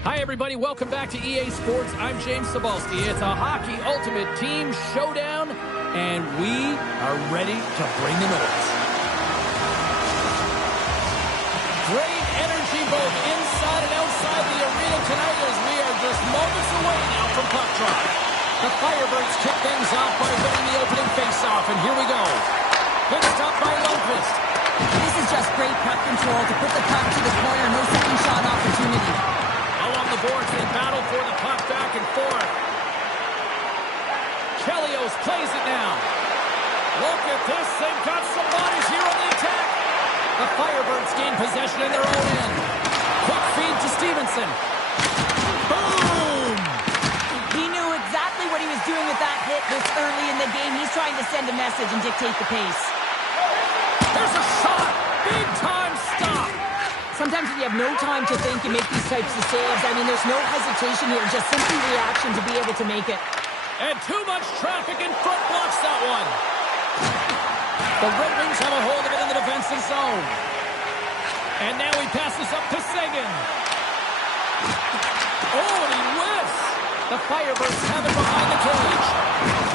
Hi, everybody. Welcome back to EA Sports. I'm James Cebulski. It's a hockey ultimate team showdown, and we are ready to bring the noise. Great energy both inside and outside the arena tonight as we are just moments away now from puck drop. The Firebirds kick things off by winning the opening faceoff, and here we go. Good stop by Lundqvist. This is just great puck control to put the puck to the corner. No second shot opportunity. Along the boards, they battle for the puck back and forth. Chelios plays it now. Look at this. They've got some bodies here on the attack. The Firebirds gain possession in their own end. Quick feed to Stevenson. Boom! He knew exactly what he was doing with that hit this early in the game. He's trying to send a message and dictate the pace. There's a shot. Big time stop. Sometimes if you have no time to think and make these types of saves, I mean, there's no hesitation here, just simply reaction to be able to make it. And too much traffic in front blocks that one. The Red Wings have a hold of it in the defensive zone. And now he passes up to Seguin. Oh, and he whiffs. The Firebirds have it behind the cage.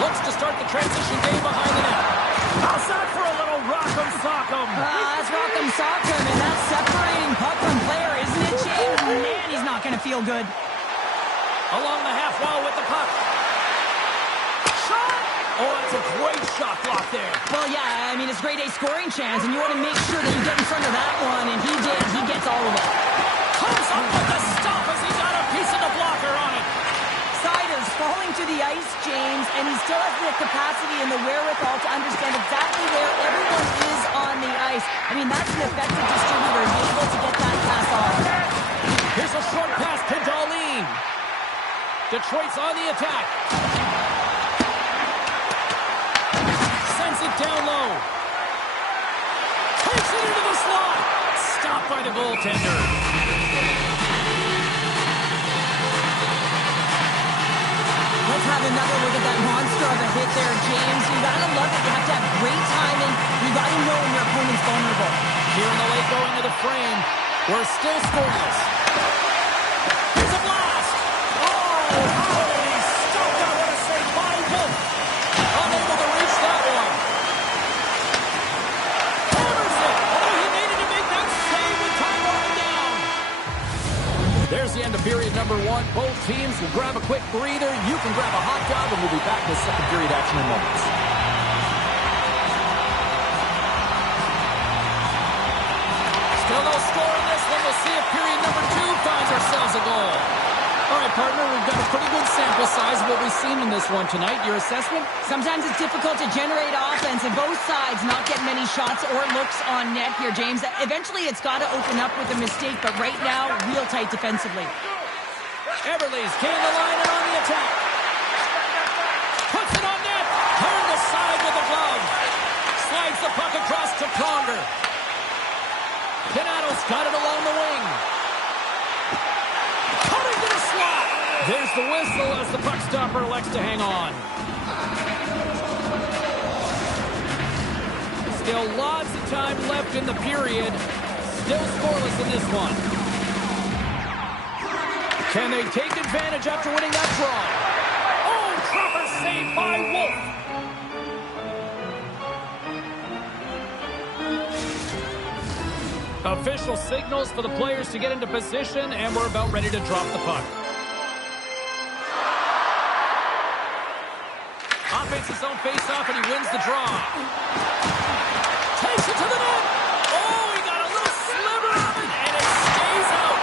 Looks to start the transition game behind the net. Outside for a little rock'em sock'em. That's rock'em sock'em, and that's separating puck from player, isn't it, James? Man, he's not going to feel good. Along the half wall with the puck. Shot! Oh, that's a great shot block there. Well, yeah, I mean, it's grade A scoring chance, and you want to make sure that you get in front of that one, and he did. He gets all of it. Comes up with the stop as he got a piece of the blocker on it. Siders falling to the ice, James, and he still has the capacity and the wherewithal to understand exactly where everyone is on the ice. I mean, that's an effective distributor, being able to get that pass off. Here's a short pass to Darlene. Detroit's on the attack. Sends it down low. Takes it into the slot. Stopped by the goaltender. Let's have another look at that monster of a hit there, James. You gotta love it. You have to have great timing. You gotta know when your opponent's vulnerable. Here in the late going to the frame. We're still scoreless. It's a blast! Oh, how did he stop that? What a save by Wolf. Unable to reach that one. Hammers it. Oh, he needed to make that save with time running down. There's the end of period number one. Both teams will grab a quick breather. You can grab a hot dog, and we'll be back with second period action in moments. Still no score in this one. We'll see if period number two finds ourselves a goal. All right, partner, we've got a pretty good sample size of what we've seen in this one tonight. Your assessment? Sometimes it's difficult to generate offense, and both sides not get many shots or looks on net here, James. Eventually, it's got to open up with a mistake, but right now, real tight defensively. Everly's getting the line and on the attack. Puts it on net. Turned aside with a glove. Slides the puck across to Pronger. Donato's got it along the wing. Cutting to the slot. There's the whistle as the puck stopper elects to hang on. Still lots of time left in the period. Still scoreless in this one. Can they take advantage after winning that draw? Oh, proper save by Wolf. Official signals for the players to get into position, and we're about ready to drop the puck. Offense his own face-off, and he wins the draw. Takes it to the net. Oh, he got a little sliver of it, and it stays out.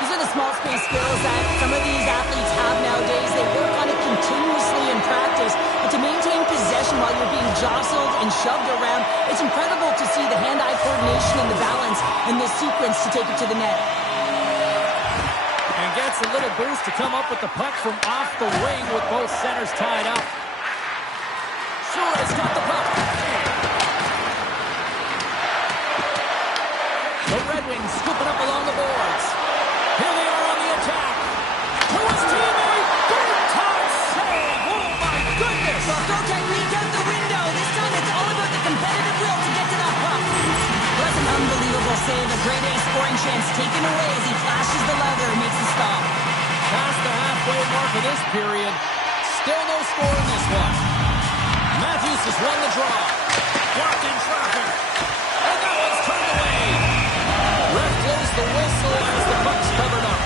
These are the small space skills that some of these athletes have nowadays. They work on it continuously in practice, but to maintain possession while you're being jostled and shoved around, it's incredible to see the hand-eye coordination and the balance in this sequence to take it to the net. And gets a little boost to come up with the puck from off the wing with both centers tied up. Suarez got the puck. The Red Wings scooping up along the boards. Here they are on the attack. To his teammate. Big time save. Oh, my goodness. Well, throw technique out the window. This time it's all about the competitive will to get to that puck. That's an unbelievable save. A great A scoring chance taken away as he flashes the leather and makes the stop. past the halfway mark of this period. Still no score in this one. Matthews has won the draw. Blocked in traffic. And that one's turned away. Ref blows the whistle as the puck's covered up.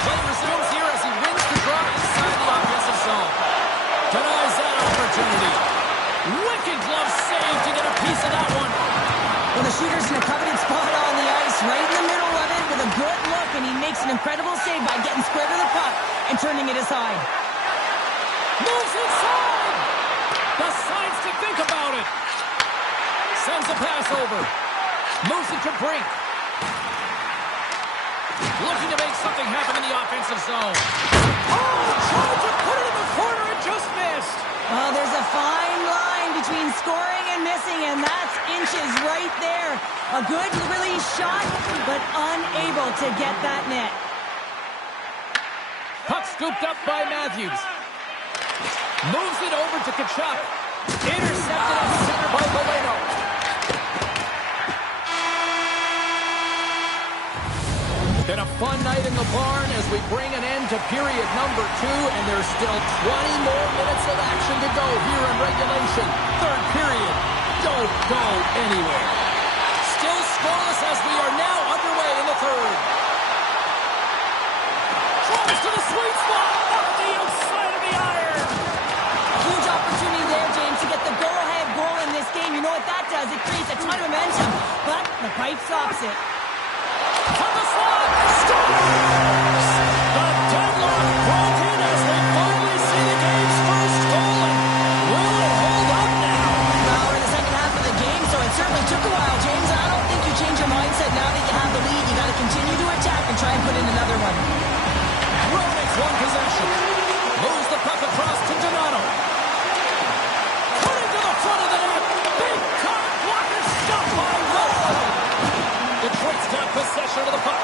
Play resumes here as he wins the draw inside the offensive zone. Denies that opportunity. Wicked glove save to get a piece of that one. Well, the shooter's in a coveted spot on the ice, right in the middle of it with a good look, and he makes an incredible save by getting square to the puck and turning it aside. Moves inside! The signs to think about it. Sends a pass over. Moves it to Brink. Looking to make something happen in the offensive zone. Oh, tried to put it in the corner and just missed. Oh, there's a fine line between scoring and missing, and that's inches right there. A good release shot, but unable to get that net. Puck scooped up by Matthews. Moves it over to Kachuk. Intercepted at center by Valeno. Been a fun night in the barn as we bring an end to period number 2, and there's still 20 more minutes of action to go here in regulation. Third period. Don't go anywhere. Still scoreless as we are now underway in the third. Tries to the sweet spot, up the outside of the iron. Huge opportunity there, James, to get the go-ahead goal in this game. You know what that does? It creates a ton of momentum, but the pipe stops it. From the slot, scores! The deadlock broken as we finally see the game's first goal. Will it hold up now? Well, we're in the second half of the game, so it certainly took a while, James. I don't think you change your mindset now that you have the lead. You got to continue to attack and try and put in another one. Roman's won possession. Moves the puck across to Donato. Cutting to the front of the net. Big time blocker stopped by Rowe. Detroit's got possession of the puck.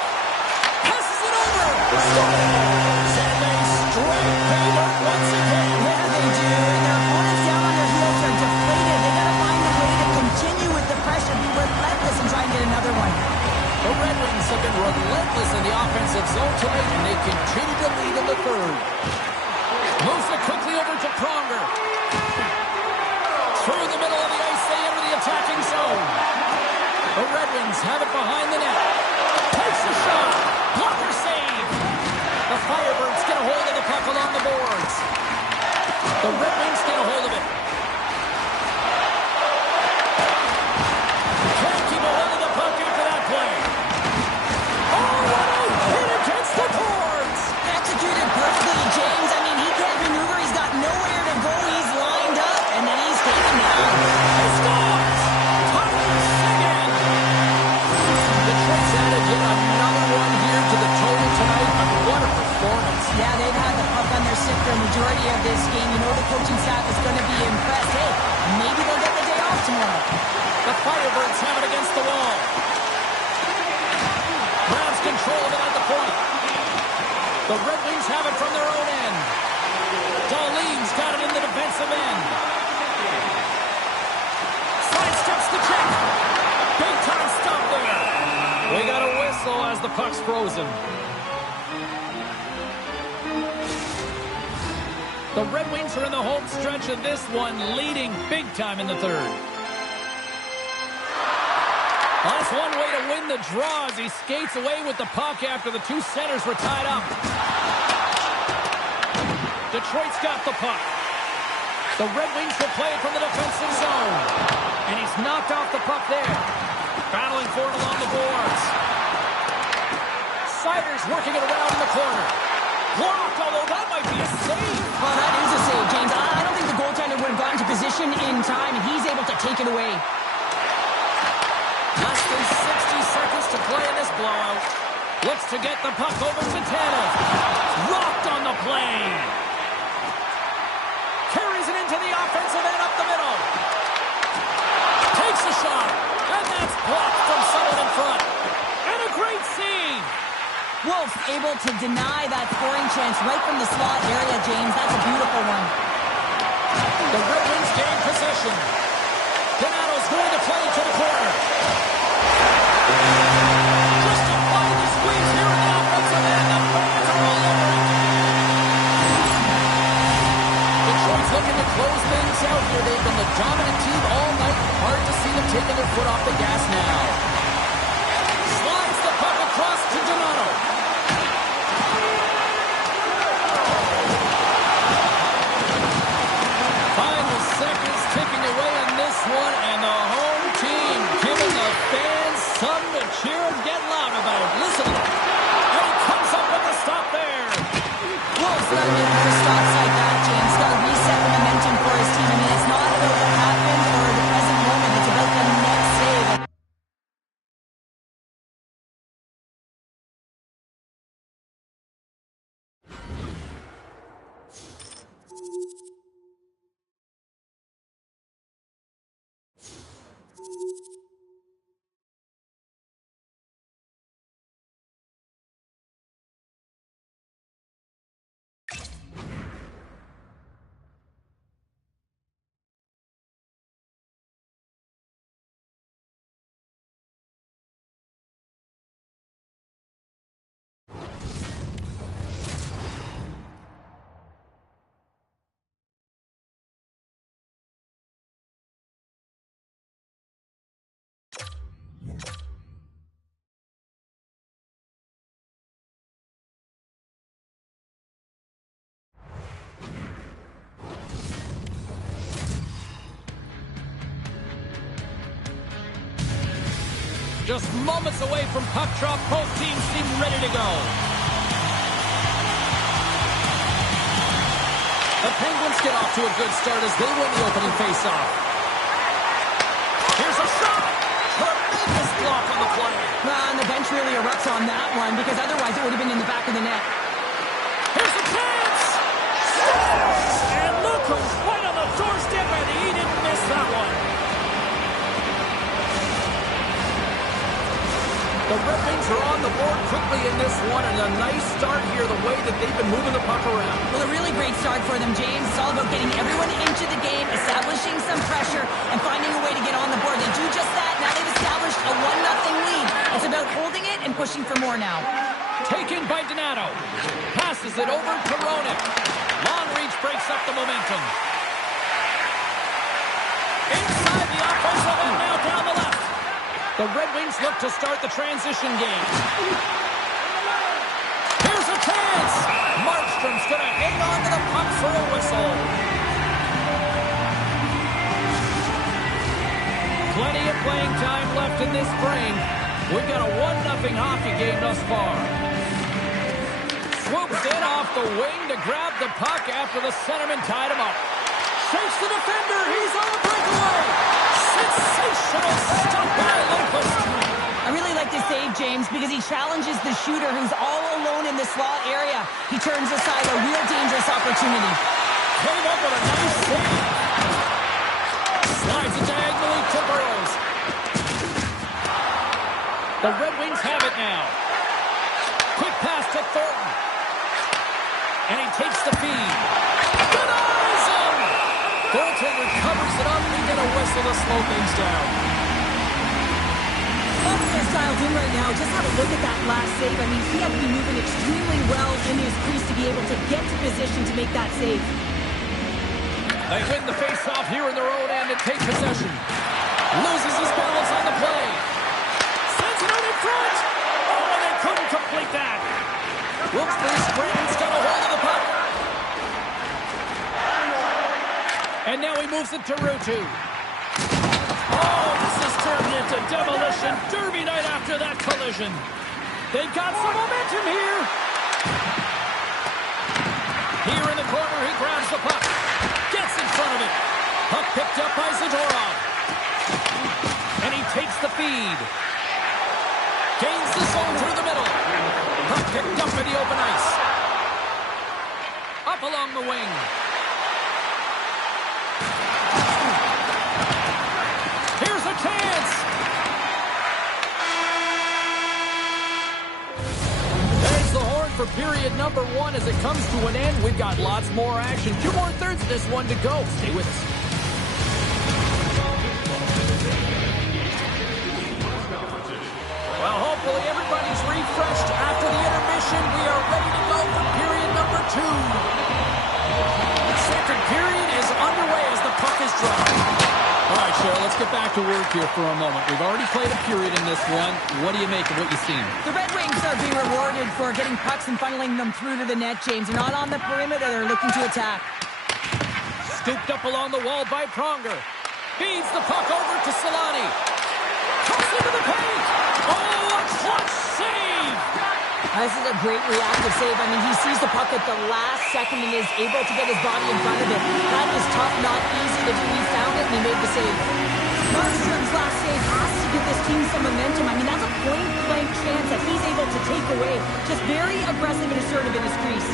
Passes it over. Scores! And they strike Baylor once again. Yeah, they do. And their opponents down on their heels are deflated. They got to find a way to continue with the pressure, be relentless, and try and get another one. The Red Wings have been relentless in the offensive zone tonight, and they continue to lead in the third. Moves it quickly over to Pronger. Through the middle of the ice, they enter the attacking zone. The Red Wings have it behind the net. Takes a shot. Blocker save. The Firebirds get a hold of the puck along the boards. The Red Wings get a hold of it. Can't keep a hold of the puck after that play. Oh, what a hit against the boards. Executed perfectly, James. I mean, he can't maneuver. He's got nowhere to go. He's lined up, and then he's taken down. He scores! Thomas again! Detroit's added yet another one here to the total tonight. What a performance. Yeah, they've had the puck on their stick for a majority of this game. You know the coaching staff is going to be impressed. Hey, maybe they'll get the day off tomorrow. The Firebirds have it against the wall. Grabs control of it at the point. The Red Wings have it from their own end. Darlene's got it in the defensive end. Sidesteps the check. Big time stop there. We got a whistle as the puck's frozen. The Red Wings are in the home stretch of this one, leading big time in the third. That's one way to win the draw as he skates away with the puck after the two centers were tied up. Detroit's got the puck. The Red Wings will play it from the defensive zone. And he's knocked off the puck there. Battling for it along the boards. Siders working it around in the corner. Blocked, although that might be a save. Oh, that is a save, James. I don't think the goaltender would have gotten to position in time, and he's able to take it away. Less than 60 seconds to play in this blowout. Looks to get the puck over to Tanev. Rocked on the play. Carries it into the offensive end up the middle. Takes a shot. And that's blocked from someone in front. And a great save. Wolf able to deny that scoring chance right from the slot area, James. That's a beautiful one. The Red Wings gain possession looking to close things out here. They've been the dominant team all night. Hard to see them taking their foot off the gas now. Slides the puck across to Donato. 5 seconds ticking away on this one, and the home team giving the fans something to cheer and get loud about. Listen, and he comes up with a stop there. Wolves got to make more stops like that, James. Got to reset the momentum for his team. I mean, it's not about what happened or the present moment. It's about the next save. Just moments away from puck drop, both teams seem ready to go. The Penguins get off to a good start as they win the opening faceoff. Here's a shot! Tremendous block on the play. And the bench really erupts on that one because otherwise it would have been in the back of the net. Here's a chance! Scores! And look who's right on the doorstep, and he didn't miss that one. The Red Wings are on the board quickly in this one, and a nice start here, the way that they've been moving the puck around. Well, a really great start for them, James. It's all about getting everyone into the game, establishing some pressure, and finding a way to get on the board. They do just that. Now they've established a 1-0 lead. It's about holding it and pushing for more now. Taken by Donato. Passes it over to Roenick. Long reach breaks up the momentum. Inside the offensive end, now down the left. The Red Wings look to start the transition game. Here's a chance! Markstrom's going to hang on to the puck for a whistle. Plenty of playing time left in this frame. We've got a 1-0 hockey game thus far. Swoops in off the wing to grab the puck after the centerman tied him up. Shakes the defender. He's on the breakaway. Sensational stop by Lundqvist. I really like this save, James, because he challenges the shooter who's all alone in the slot area. He turns aside a real dangerous opportunity. Came up with a nice save. Slides it diagonally to Burrows. The Red Wings have it now. Quick pass to Thornton. And he takes the feed. Denies him! Goaltender covers it up. They get a whistle to slow things down. Officers dialed in right now. Just have a look at that last save. I mean, he had to be moving extremely well in his crease to be able to get to position to make that save. They win the face-off here in their own end and take possession. Loses his balance on the play. Sends it out in front. Oh, and they couldn't complete that. Wilkes-Barre Scranton's got a hold of the puck. And now he moves it to Ruutu. Oh, this has turned into demolition derby night after that collision. They've got some momentum here. Here in the corner, he grabs the puck. Gets in front of it. Puck picked up by Zadorov. And he takes the feed. Gains the zone through the middle. Puck picked up in the open ice. Up along the wing. Here's a chance. There's the horn for period number 1 as it comes to an end. We've got lots more action. 2 more thirds of this one to go. Stay with us. Well, hopefully everybody's refreshed after the intermission. We are ready to go for period number 2. The second period is get back to work here for a moment. We've already played a period in this one. What do you make of what you've seen? The Red Wings are being rewarded for getting pucks and funneling them through to the net, James. They're not on the perimeter. They're looking to attack. Scooped up along the wall by Pronger. Feeds the puck over to Solani. Comes into the paint. Oh, a clutch save! This is a great reactive save. I mean, he sees the puck at the last second and is able to get his body in front of it. That is tough, not easy to do. He found it and he made the save. Markstrom's last save has to give this team some momentum. I mean, that's a point-blank chance that he's able to take away. Just very aggressive and assertive in his crease.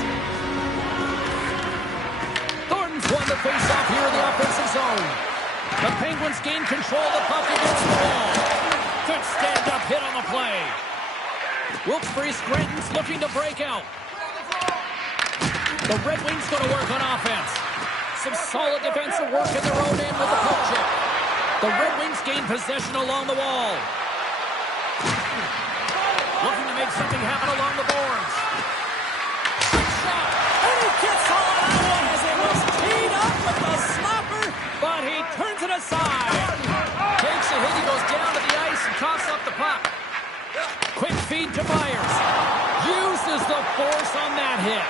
Thornton's won the face-off here in the offensive zone. The Penguins gain control of the puck against the wall. Good stand-up hit on the play. Wilkes-Barre Scranton's looking to break out. The Red Wings going to work on offense. Some solid defensive work in their own end with the puck check. The Red Wings gain possession along the wall. Looking to make something happen along the boards. Quick shot. And he gets all of that one as it was teed up with the slapper. But he turns it aside. Takes a hit. He goes down to the ice and coughs up the puck. Quick feed to Myers. Uses the force on that hit.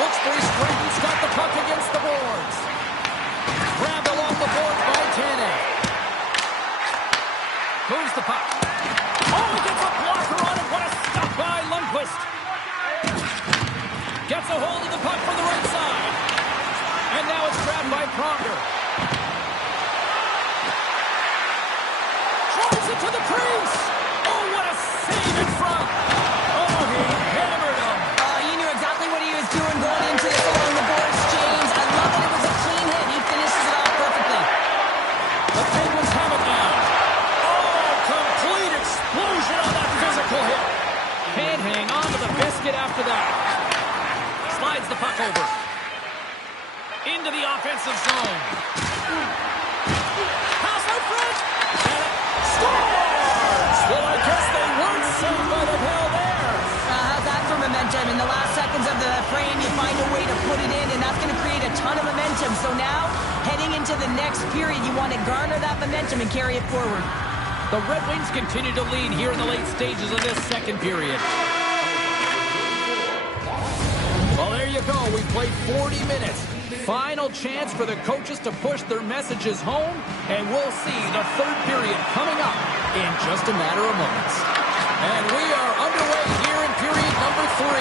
Wilkes-Barre Scranton's got the puck against the boards. Grabbed along the boards by Tanner. Moves the puck. Oh, he gets a blocker on it. What a stop by Lundqvist. Gets a hold of the puck from the right side. And now it's grabbed by Pronger. Drives it to the crease. Oh, what a save in front. Oh, he hammered him. He knew exactly what he was doing going into this along the boards, James. I love that it was a clean hit. He finishes it off perfectly. The Penguins have it now. Oh, complete explosion on that physical hit. Can't hang on to the biscuit after that. Slides the puck over. Into the offensive zone. Pass out front. And it scores! Well, I guess they weren't saved by the hell there. How's that for momentum? In the last seconds of the frame, you find a way to put it in, and that's going to create a ton of momentum. So now, heading into the next period, you want to garner that momentum and carry it forward. The Red Wings continue to lead here in the late stages of this second period. Well, there you go. We've played 40 minutes. Final chance for the coaches to push their messages home, and we'll see the third period coming up in just a matter of moments. And we are underway here in period number 3.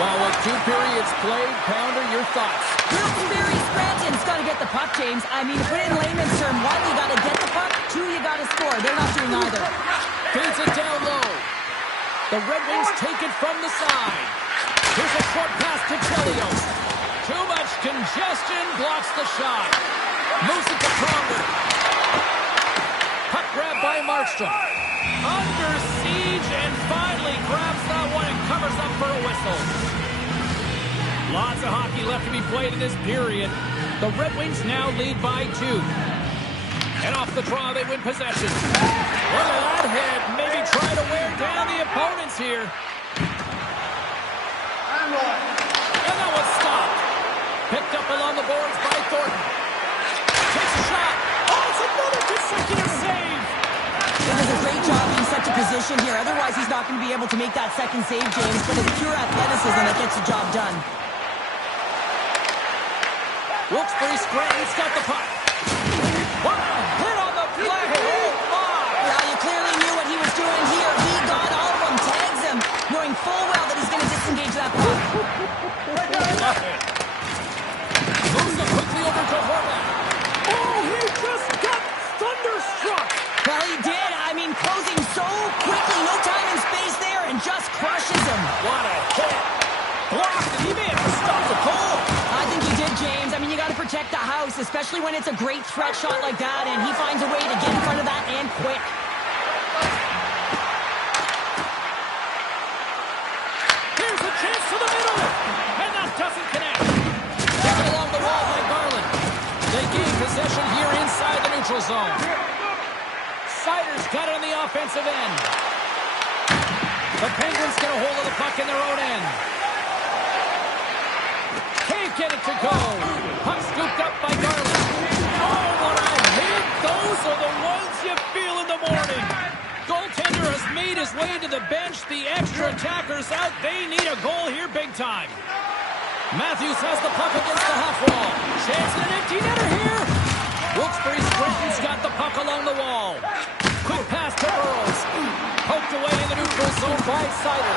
Well, with 2 periods played, Pounder, your thoughts? Wilkes-Barre Scranton's got to get the puck, James. I mean, to put it in layman's term, 1, you got to get the puck, 2, you got to score. They're not doing either. Feeds it down low. The Red Wings take it from the side. Here's a short pass to Chelios. Too much congestion, blocks the shot. Moves it to Pronger. Puck grab by Markstrom. Under siege and finally grabs that one and covers up for a whistle. Lots of hockey left to be played in this period. The Red Wings now lead by 2. And off the draw, they win possession. Look at that hit. Maybe try to wear down the opponents here. And that was stopped. Picked up along the boards by Thornton. Takes a shot. Oh, it's another consecutive save. He does a great job in such a position here. Otherwise, he's not going to be able to make that second save, James. But it's pure athleticism that gets the job done. Wilkes-Barre Scranton's got the puck. What a hit on the play. Oh, my. Well, you clearly knew what he was doing here. He got all of them, tags him, knowing full well that he's going to disengage that puck. Moves it quickly over to Horvath. Oh, he just got thunderstruck. Well, he did. I mean, closing so quickly, no time and space there, and just crushes him. What a hit. Blocked. He may have stopped the goal. I think he did, James. I mean, you got to protect the house, especially when it's a great threat shot like that, and he finds a way to get in front of that and quick. Here's a chance to the middle, and that doesn't connect. Taken along the wall by Garland. They gain possession here inside the neutral zone. Sider's got it on the offensive end. The Penguins get a hold of the puck in their own end. Can't get it to go. Puck scooped up by Garland. Oh, what a his way to the bench. The extra attackers out. They need a goal here big time. Matthews has the puck against the half wall. Chance at an empty netter here. Wilkes-Barre Scranton's got the puck along the wall. Quick pass to Burrows. Poked away in the neutral zone by Sider.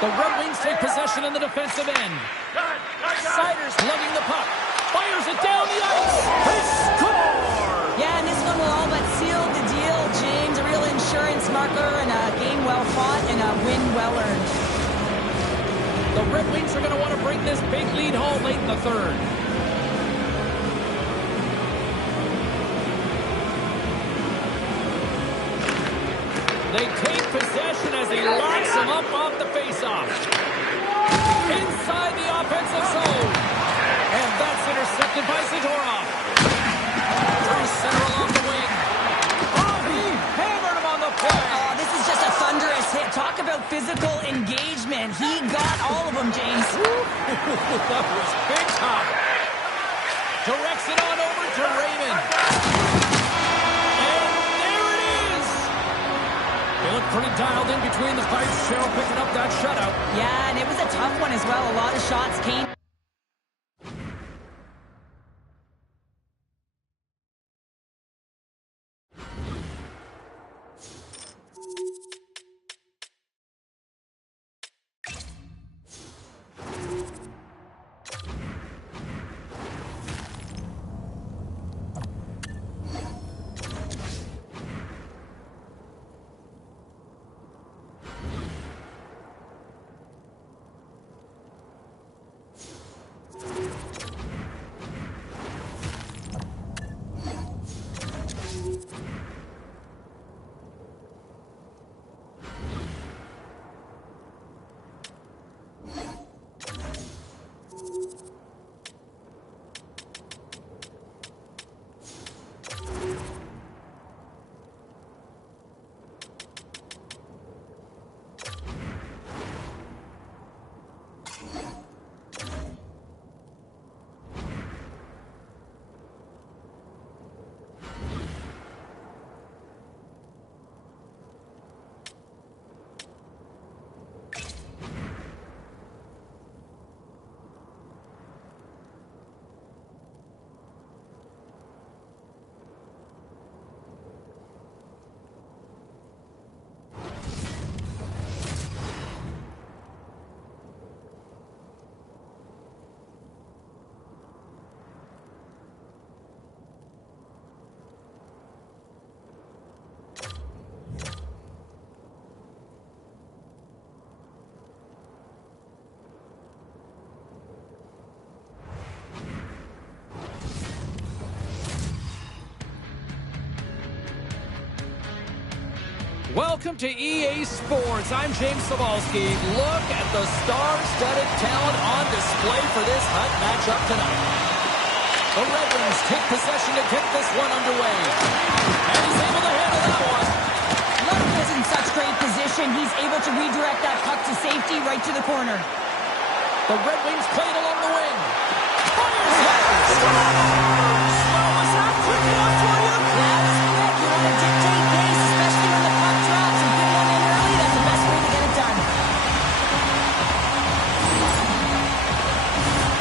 The Red Wings take possession in the defensive end. Sider's lugging the puck. Fires it down the ice. They score! Yeah, and this one will all but seal the deal, James. A real insurance marker and a game well fought and a win well earned. The Red Wings are going to want to bring this big lead home late in the third. They take possession as he locks him up off the faceoff. Inside the offensive zone. And that's intercepted by Zadorov. Through center along the wing. Oh, he hammered him on the play. Oh, this is just a thunderous hit. Talk about physical engagement. He got all of them, James. That was big time. Directs it on over to Raymond. And there it is. They look pretty dialed in between the pipes. Cheryl picking up that shutout. Yeah, and it was a tough one as well. A lot of shots came. Welcome to EA Sports. I'm James Cebulski. Look at the star-studded talent on display for this hot matchup tonight. The Red Wings take possession to get this one underway. And he's able to handle that one. Ludwig is in such great position. He's able to redirect that puck to safety right to the corner. The Red Wings play it along the wing. Fires it! Was that quick enough for you? That was quick. You want to dictate pace, especially when the puck drops. And get one in early, that's the best way to get it done.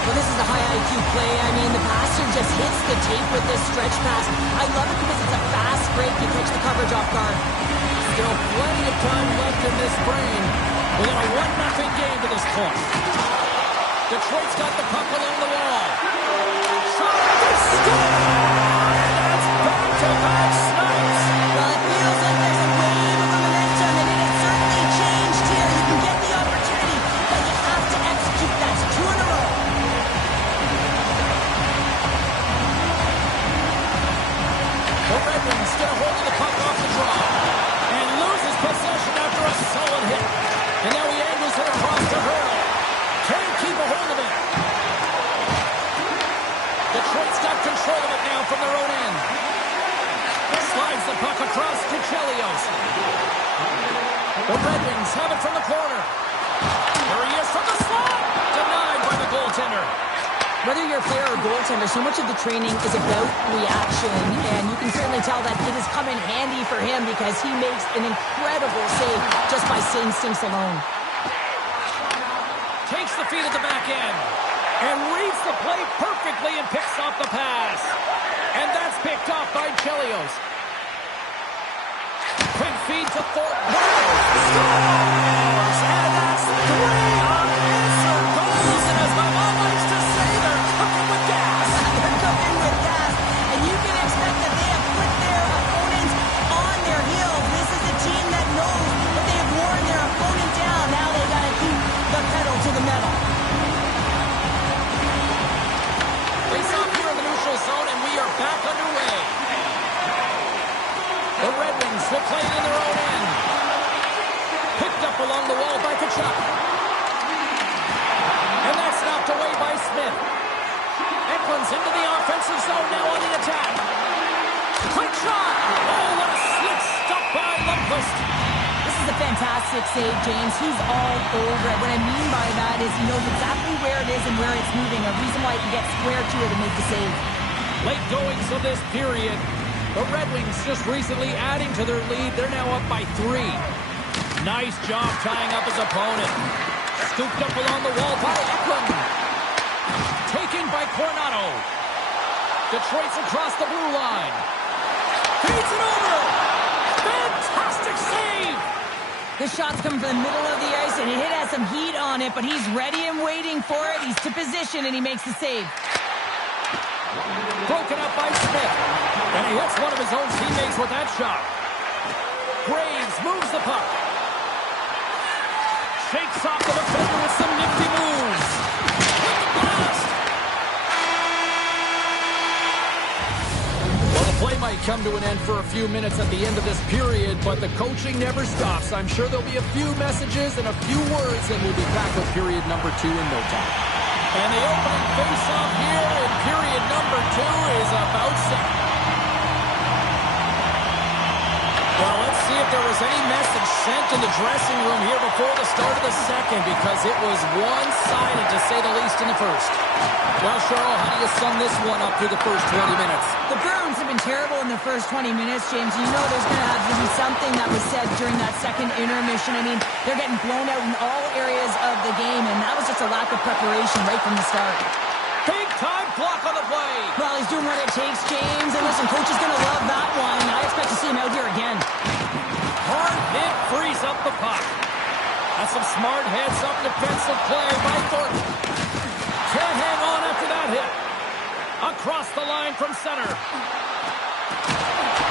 Well, this is a high IQ play. I mean, the passer just hits the tape with this stretch pass. I love it because it's a fast break. You catch the coverage off guard. Still plenty of time left in this frame. Within a 1-0 game to this point. Detroit's got the puck along the wall. Shot to score! That's back-to-back snipes. Well, it feels like there's a wave of momentum, and it has certainly changed here. You can get the opportunity, but you have to execute. That's 2 in a row. The Red Wings get a hold of the puck off the draw and loses possession after a solid hit. And now he angles it across the hurdle. Can't keep a hold of it. Detroit's got control of it now from their own end. Slides the puck across to Chelios. The Red Wings have it from the corner. Here he is from the slot. Denied by the goaltender. Whether you're a player or goaltender, so much of the training is about reaction, and you can certainly tell that it has come in handy for him because he makes an incredible save just by instincts alone. Takes the feed at the back end and reads the play perfectly and picks off the pass. And that's picked off by Chelios. Quick feed to Thornton. Scores! And that's 3 unanswered goals. And as my mom likes to say, they're cooking with gas. They're cooking with gas. And you can expect that they have put their opponents on their heels. This is a team that knows that they have worn their opponent down. Now they got to keep the pedal to the metal. Face off here in the neutral zone, and we are back underway. The Red Wings will play it in their own end. Picked up along the wall by Tkachuk. And that's knocked away by Smith. Eklund's into the offensive zone now on the attack. Quick shot! Oh, what a slick stop by Lundqvist. This is a fantastic save, James. He's all over it. What I mean by that is he knows exactly where it is and where it's moving. A reason why he can get square to it and make the save. Late goings of this period. The Red Wings just recently adding to their lead. They're now up by 3. Nice job tying up his opponent. Scooped up along the wall by Eklund. Taken by Coronado. Detroit's across the blue line. Feeds it over. Fantastic save. The shot's coming from the middle of the ice, and it has some heat on it, but he's ready and waiting for it. He's to position, and he makes the save. Broken up by Smith. And he hits one of his own teammates with that shot. Graves moves the puck. Shakes off the defender with some nifty moves. With the blast. Well, the play might come to an end for a few minutes at the end of this period, but the coaching never stops. I'm sure there'll be a few messages and a few words, and we'll be back with period number 2 in no time. And the opening face-off here in period number 2 is about set. Well, let's see if there was any message sent in the dressing room here before the start of the second, because it was one-sided, to say the least, in the first. Well, Cheryl, how do you sum this one up through the first 20 minutes? The Bruins have been terrible in the first 20 minutes, James. You know there's going to have to be something that was said during that second intermission. I mean, they're getting blown out in all areas of the game, and that was just a lack of preparation right from the start. Big-time block on the play. Well, he's doing what it takes, James. And listen, coach is going to love that one. I expect to see him out here again. Hard hit frees up the puck. That's some smart heads-up defensive play by Thornton. Can't hang on after that hit. Across the line from center.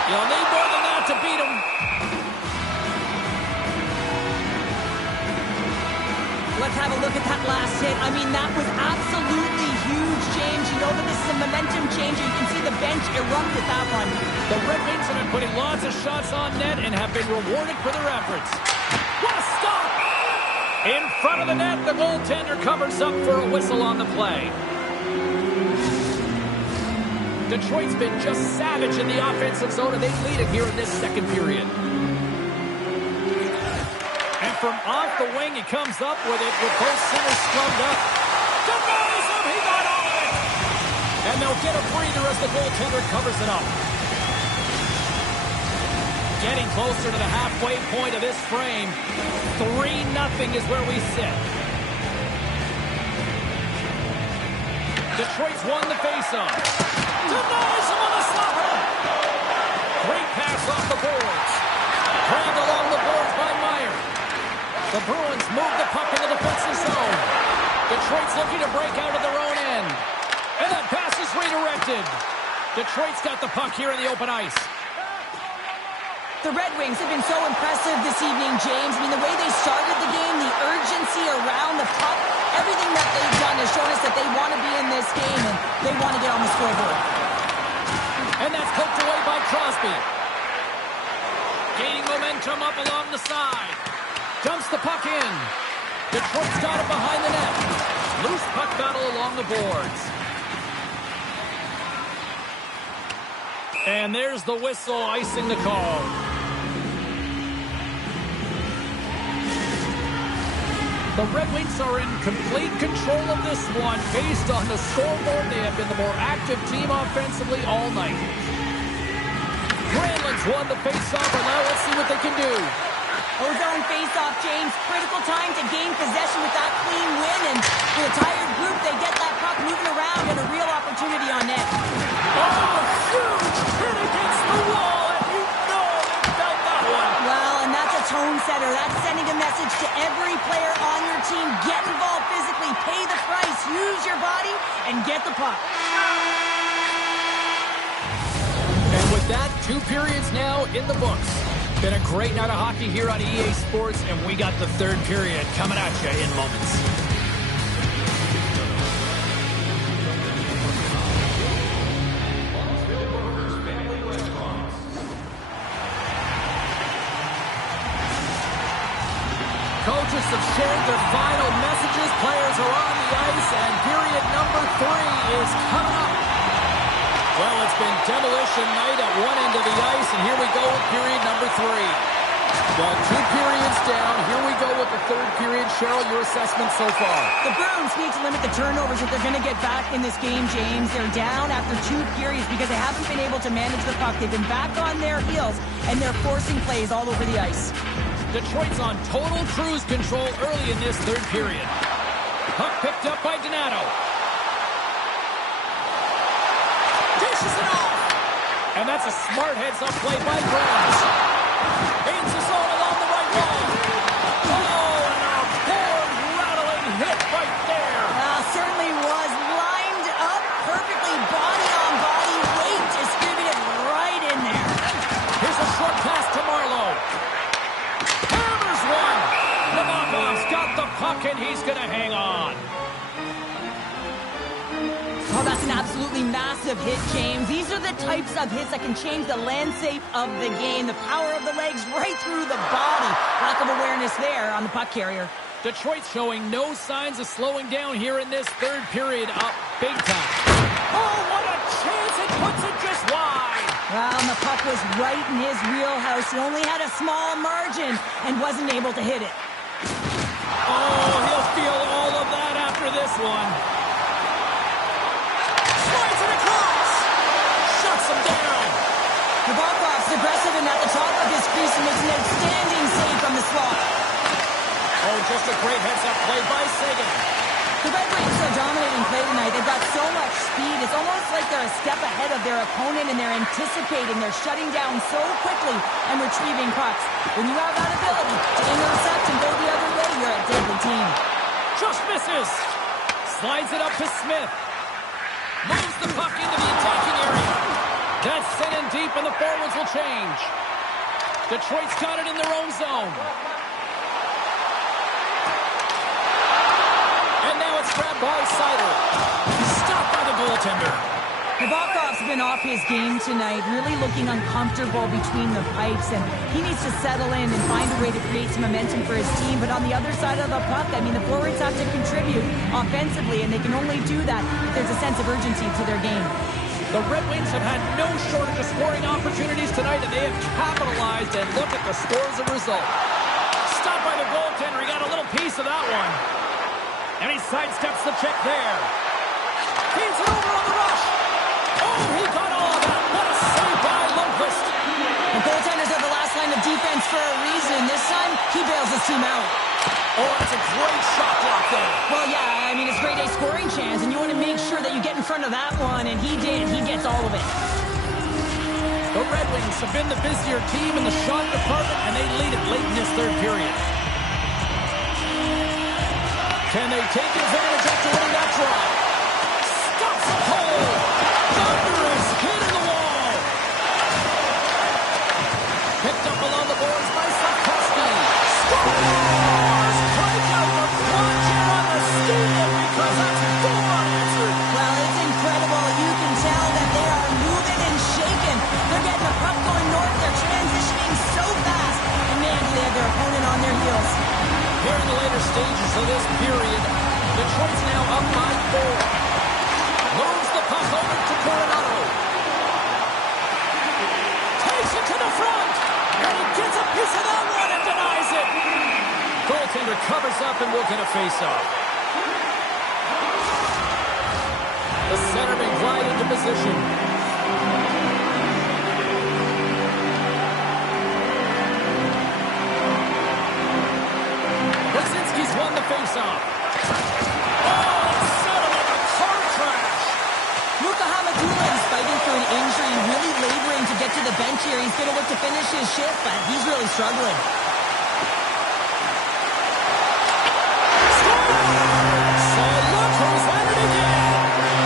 You'll need more than that to beat him. Let's have a look at that last hit. I mean, that was absolutely huge, James. You know that this is a momentum changer. You can see the bench erupt with that one. The Red Wings have been putting lots of shots on net and have been rewarded for their efforts. What a stop! In front of the net, the goaltender covers up for a whistle on the play. Detroit's been just savage in the offensive zone, and they lead it here in this second period. And from off the wing, he comes up with it with both centers scrubbed up. Denies him! He got on it! And they'll get a breather as the goaltender covers it up. Getting closer to the halfway point of this frame. 3-0 is where we sit. Detroit's won the faceoff. Denies him on the slapper! Great pass off the boards. Dragged along the boards by Meyer. The Bruins move the puck in the defensive zone. Detroit's looking to break out of their own end. And that pass is redirected. Detroit's got the puck here in the open ice. The Red Wings have been so impressive this evening, James. I mean, the way they started the game, the urgency around the puck, everything that they've done has shown us that they want to be in this game and they want to get on the scoreboard. And that's poked away by Crosby. Gaining momentum up along the side. Dumps the puck in. Detroit's got it behind the net. Loose puck battle along the boards. And there's the whistle icing the call. The Red Wings are in complete control of this one. Based on the scoreboard, they have been the more active team offensively all night. Granlund's won the faceoff, and now let's see what they can do. Ozone faceoff, James. Critical time to gain possession with that clean win, and for the tired group, they get that puck moving around and a real opportunity on net. Oh, huge hit against the wall, and you know they felt that one. Well, and that's a tone setter. That's sending a message to every player on your team. Get involved physically, pay the price, use your body, and get the puck. And with that, 2 periods now in the books. Been a great night of hockey here on EA Sports, and we got the 3rd period coming at you in moments. Coaches have shared their final messages. Players are on the ice, and period number 3 is coming up. Well, it's been demolition night at one end of the ice, and here we go with period number 3. Well, 2 periods down. Here we go with the 3rd period. Cheryl, your assessment so far? The Bruins need to limit the turnovers if they're going to get back in this game, James. They're down after 2 periods because they haven't been able to manage the puck. They've been back on their heels, and they're forcing plays all over the ice. Detroit's on total cruise control early in this 3rd period. Puck picked up by Donato. Dishes it off. And that's a smart heads-up play by Grimes. Aims the zone along the right wall. Oh, and a board-rattling hit right there. Certainly was lined up perfectly, body on body, weight distributed right in there. Here's a short pass to Marlowe. Hammers one. Navakov's got the puck, and he's going to hang on. Oh, that's an absolutely massive hit, James. These are the types of hits that can change the landscape of the game. The power of the legs right through the body. Lack of awareness there on the puck carrier. Detroit's showing no signs of slowing down here in this 3rd period, up big time. Oh, what a chance! It puts it just wide. Well, and the puck was right in his wheelhouse. He only had a small margin and wasn't able to hit it. Oh, he'll feel all of that after this one. Slides it across. Shuts him down. Nabokov's aggressive and at the top of his crease and makes an outstanding save from the slot. Oh, just a great heads-up play by Sagan. The Red Wings are dominating play tonight. They've got so much speed. It's almost like they're a step ahead of their opponent, and they're anticipating. They're shutting down so quickly and retrieving pucks. When you have that ability to intercept and go the other way, you're a deadly team. Just misses. Slides it up to Smith. Moves the puck into the attacking area. That's sent in deep, and the forwards will change. Detroit's got it in their own zone. And now it's grabbed by Sider. Stopped by the goaltender. Nabokov's been off his game tonight, really looking uncomfortable between the pipes, and he needs to settle in and find a way to create some momentum for his team. But on the other side of the puck, I mean, the forwards have to contribute offensively, and they can only do that if there's a sense of urgency to their game. The Red Wings have had no shortage of scoring opportunities tonight, and they have capitalized, and look at the score as a result. Stopped by the goaltender. He got a little piece of that one. And he sidesteps the check there. Feeds it over on the rush. Oh, he got all of that. What a save by Lundqvist. The goaltenders are the last line of defense for a reason. This time, he bails his team out. Oh, that's a great shot block there. Well, yeah, I mean, it's grade A scoring chance, and you want to make sure that you get in front of that one, and he did. He gets all of it. The Red Wings have been the busier team in the shot department, and they lead it late in this 3rd period. Can they take advantage after winning that draw? Stops a hole. Thunderous hit in the wall. Picked up along the boards by Sapkowski. Scores! Break out the punch here on the stadium because that's goal unanswered. Well, it's incredible. You can tell that they are moving and shaking. They're getting a puck going north. They're transitioning so fast. And man, do they have their opponent on their heels. Here in the later stages of this period, Detroit's now up by 4. look at a face-off. The centerman glide into position. Brzezinski's won the face-off. Oh, it's settled like a car crash. Luka Hamadula is fighting for an injury, really laboring to get to the bench here. He's going to look to finish his shift, but he's really struggling. So look who's at it again.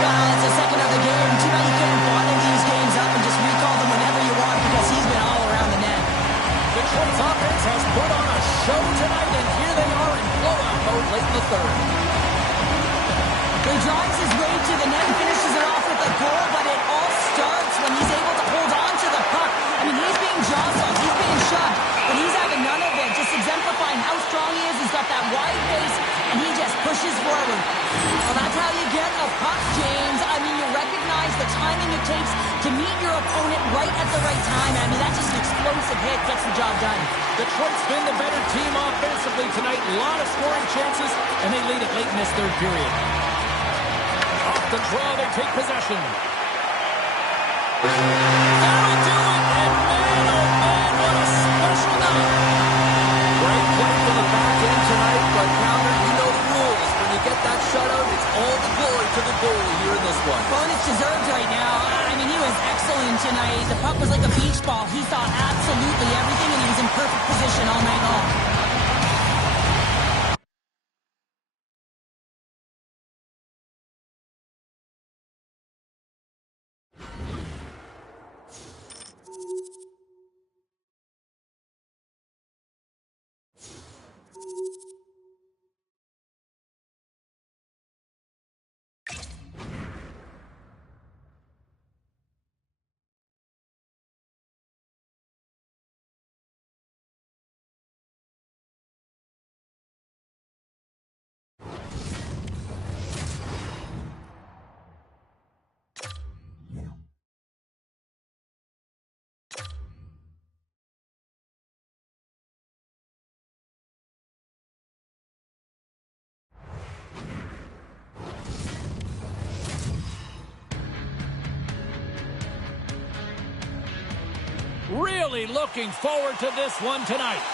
It's the second of the game. Too bad you can't bottle these games up and just recall them whenever you want because he's been all around the net. Detroit's offense has put on a show tonight, and here they are in blowout mode late in the third. He drives his way to the net and finishes it off with a goal, but it all starts when he's able to hold on to the puck. I mean, he's being jostled, he's being shoved, but he's having none of it, just exemplifying how strong he is. He's got that wide face, and he just pushes forward. Well, that's how you get a puck, James. I mean, you recognize the timing it takes to meet your opponent right at the right time. I mean, that's just an explosive hit, gets the job done. Detroit's been the better team offensively tonight. A lot of scoring chances, and they lead it late in this third period. Off the draw, they take possession. That'll do it, and man, oh man, what a special night. Great play from the back end tonight, but Pounder, you know the rules. When you get that shutout, it's all the glory to the goalie here in this one. Well, and it's deserved right now. I mean, he was excellent tonight. The puck was like a beach ball. He saw absolutely everything, and he was in perfect position all night long. Really looking forward to this one tonight.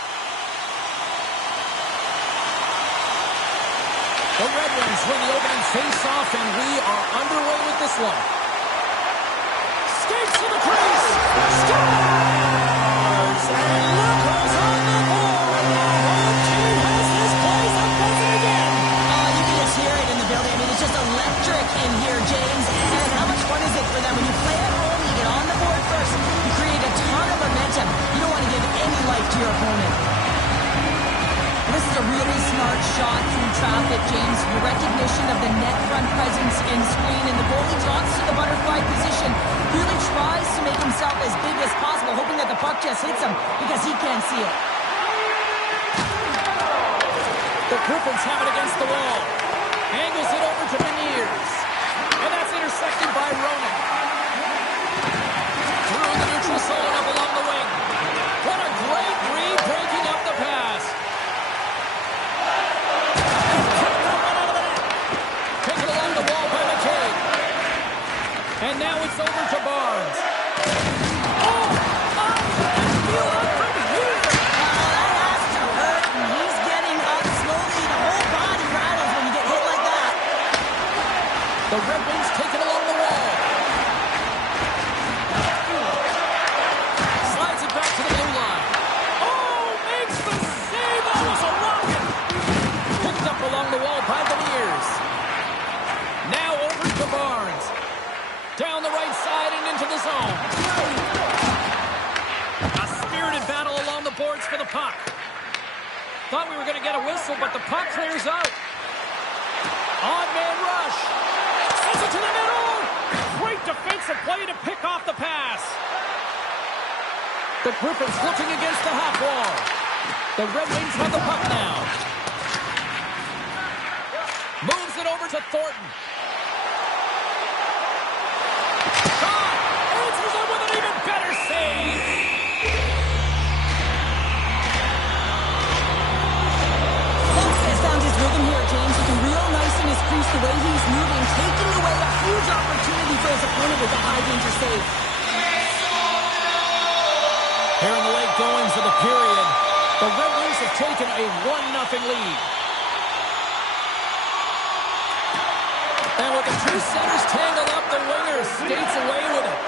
The Red Wings win the opening face-off, and we are underway with this one. Skates to the crease. Scores! And look who's on the board. The home team has this place a buzzing again. You can just hear it in the building. I mean, it's just electric in here, James. And how much fun is it for them when you play at home, you get on the board first, you create a ton of momentum. You don't want to give any life to your opponent. This is a really smart shot through traffic, James. Your recognition of the net front presence and screen, and the goalie drops to the butterfly position. Really tries to make himself as big as possible, hoping that the puck just hits him because he can't see it. The Griffins have it against the wall. Angles it over to Beniers. And that's intercepted by Ronan. Through the neutral zone up along the wing. What a great read, breaking up the pass. Taken along the wall by McCabe. And now it's over to Barnes. Oh, feel up from here. That has to hurt, and he's getting up slowly. The whole body rattles when you get hit like that. The Red Wings take it along the wall. Slides it back to the blue line. Oh, makes the save. That was a rocket. Picked up along the wall by Beniers. Now over to Barnes. Down the right side and into the zone. A spirited battle along the boards for the puck. Thought we were going to get a whistle, but the puck clears out. On-man rush. Sends it to the middle. Great defensive play to pick off the pass. The Griffins looking against the half wall. The Red Wings have the puck now. Moves it over to Thornton. Shot! Answers it with an even better save. Fox has found his rhythm safe. Here in the late goings of the period, the Red Wings have taken a 1-0 lead. And with the two centers tangled up, the winger skates away with it.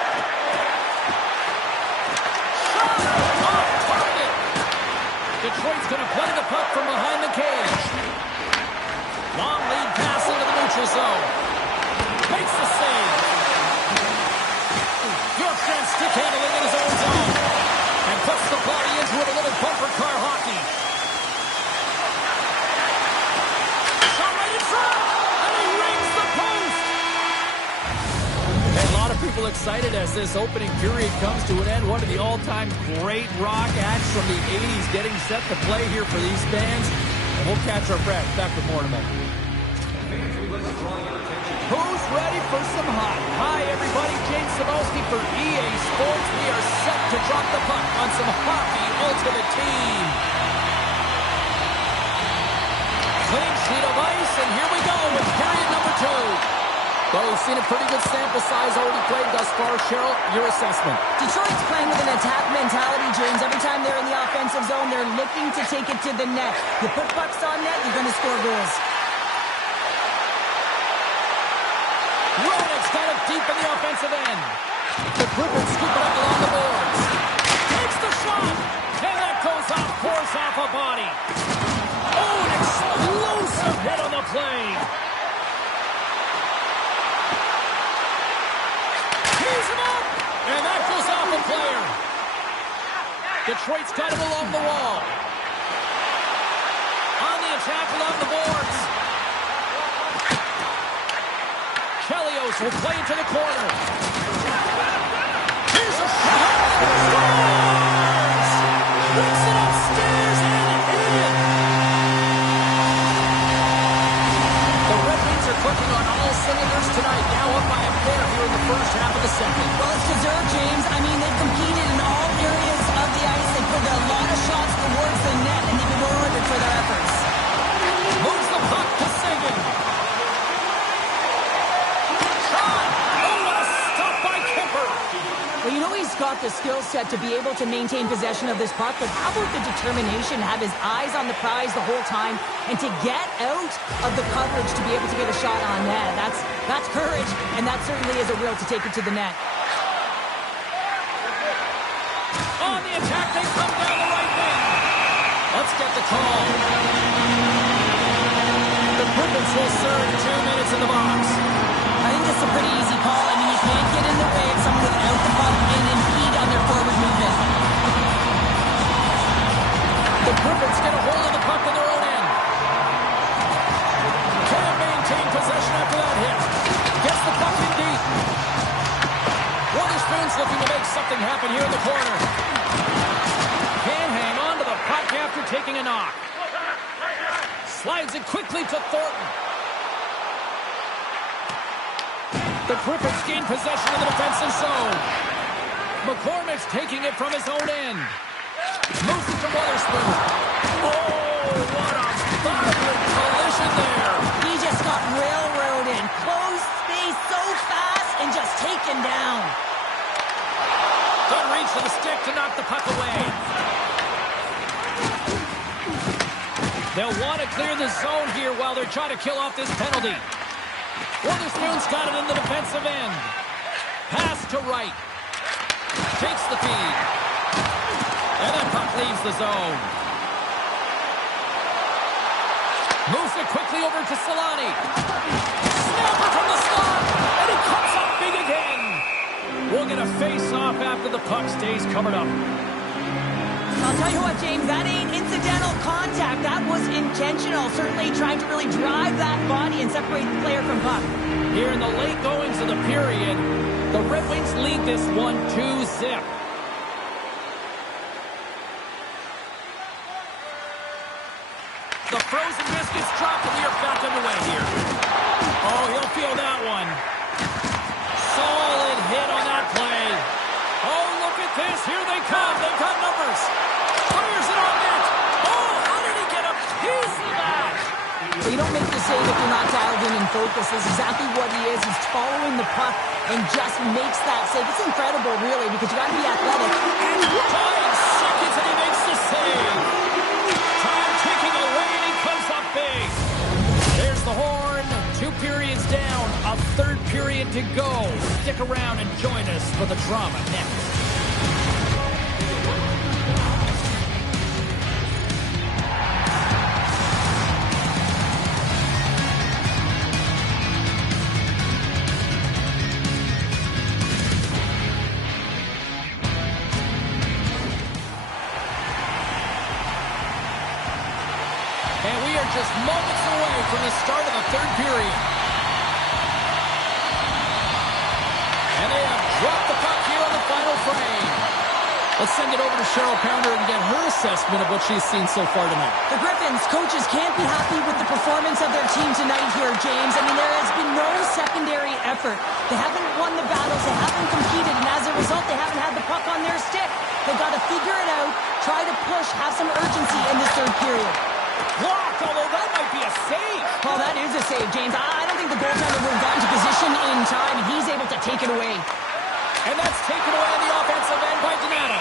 Shot! Off target! Detroit's going to play the puck from behind the cage. Long lead pass into the neutral zone. Makes the save. Bjorkstrand stick handling in his own zone. And puts the body into it, a little bumper car hockey. Shot right in front! And he rings the post! A lot of people excited as this opening period comes to an end. One of the all-time great rock acts from the 80s getting set to play here for these fans. And we'll catch our breath. Back with more in a moment. Who's ready for some hot? Hi, everybody. James Cebulski for EA Sports. We are set to drop the puck on some Hockey Ultimate Team. Clean sheet of ice, and here we go with period number 2. Well, we've seen a pretty good sample size already played thus far. Cheryl, your assessment. Detroit's playing with an attack mentality, James. Every time they're in the offensive zone, they're looking to take it to the net. You put pucks on net, you're going to score goals. Roddick's got it deep in the offensive end. The Clippers scoop it up along the boards. Takes the shot. And that goes off, pours off a body. Oh, an explosive hit on the play. Tees him up. And that goes off a player. Detroit's got it along the wall. On the attack along the boards. Chelios will play into the corner. Here's a shot. Scores! Whips it upstairs and in. The Red Wings are clicking on all cylinders tonight. Now up by a pair here in the first half of the second. Well, it's deserved, James. I mean, they've competed in all areas of the ice. They put a lot of shots towards the net, and they've been rewarded for their efforts. Moves the puck to Seguin. Well, you know he's got the skill set to be able to maintain possession of this puck, but how about the determination, have his eyes on the prize the whole time, and to get out of the coverage to be able to get a shot on net. That's courage, and that certainly is a will to take it to the net. On the attack, they come down the right wing. Let's get the call. The Clippers will serve 2 minutes in the box. I think this is a pretty easy call. I mean, you can't get in the way of someone without the puck and impede on their forward movement. The Clippers get a hold of the puck in their own end. Can't maintain possession after that hit. Gets the puck in deep. Witherspoon's looking to make something happen here in the corner. Can't hang on to the puck after taking a knock. Slides it quickly to Thornton. The Clippers gain possession of the defensive zone. McCormick's taking it from his own end. Moves it to Witherspoon. Oh, what a violent collision there. He just got railroaded. Closed space so fast and just taken down. Good reach to the stick to knock the puck away. They'll want to clear the zone here while they're trying to kill off this penalty. Witherspoon's got it in the defensive end. Pass to right. Takes the feed. And that puck leaves the zone. Moves it quickly over to Solani. Snapper from the slot. And he comes up big again. We'll get a face-off after the puck stays covered up. I'll tell you what, James, that ain't incidental contact. That was intentional. Certainly trying to really drive that body and separate the player from puck. Here in the late goings of the period, the Red Wings lead this one 2-0. The frozen biscuits drop, and we are back underway here. Oh, he'll feel that one. Solid hit on that play. Oh, look at this. Here they come. They've got numbers. Fires it on net. Oh, how did he get a piece of that? Well, you don't make the save if you're not dialed in and focused. That's exactly what he is. He's following the puck and just makes that save. It's incredible, really, because you got to be athletic. And 5 seconds, and he makes the save. Time ticking away, and he comes up big. There's the horn. 2 periods down. A third period to go. Stick around and join us for the drama next. And we are just moments away from the start of the third period. And they have dropped the puck here on the final frame. Let's send it over to Cheryl Pounder and get her assessment of what she's seen so far tonight. the Griffins coaches can't be happy with the performance of their team tonight here, James. I mean, there has been no secondary effort. They haven't won the battles. They haven't competed. And as a result, they haven't had the puck on their stick. They've got to figure it out, try to push, have some urgency in this third period. Blocked, although that might be a save. Well, that is a save, James. I don't think the goaltender would have gotten to position in time, and he's able to take it away. And that's taken away on the offensive end by Donato.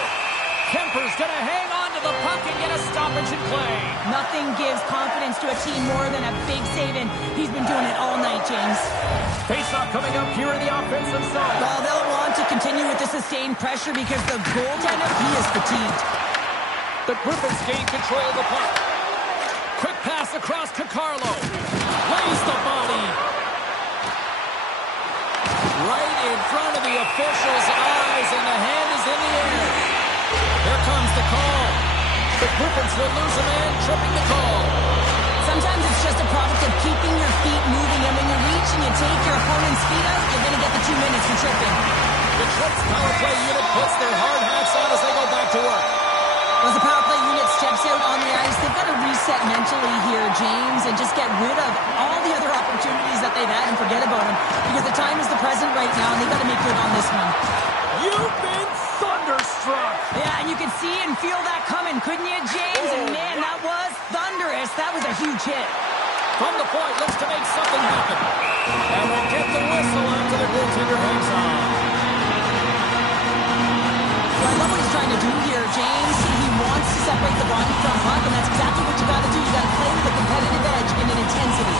Kemper's going to hang on to the puck and get a stoppage in play. Nothing gives confidence to a team more than a big save, and he's been doing it all night, James. Face-off coming up here in the offensive zone. Well, they'll want to continue with the sustained pressure because the goaltender, he is fatigued. The Griffins gain control of the puck. Quick pass across to Carlo. Lays the body. Right in front of the official's eyes, and the hand is in the air. Here comes the call. The Griffins will lose a man, tripping the call. Sometimes it's just a product of keeping your feet moving, and when you reach and you take your opponent's feet out, you're going to get the 2 minutes for tripping. Detroit's power play unit puts their hard hats on as they go back to work. As the power play unit steps out on the ice, they've got to reset mentally here, James, and just get rid of all the other opportunities that they've had and forget about them, because the time is the present right now, and they've got to make good on this one. You've been thunderstruck. Yeah, and you can see and feel that coming, couldn't you, James? And man, that was thunderous. That was a huge hit. From the point, looks to make something happen. And we'll get the whistle after the goaltender hangs on. Well, I love what he's trying to do here, James. He wants to separate the body from puck, and that's exactly what you got to do. You got to play with a competitive edge and an intensity.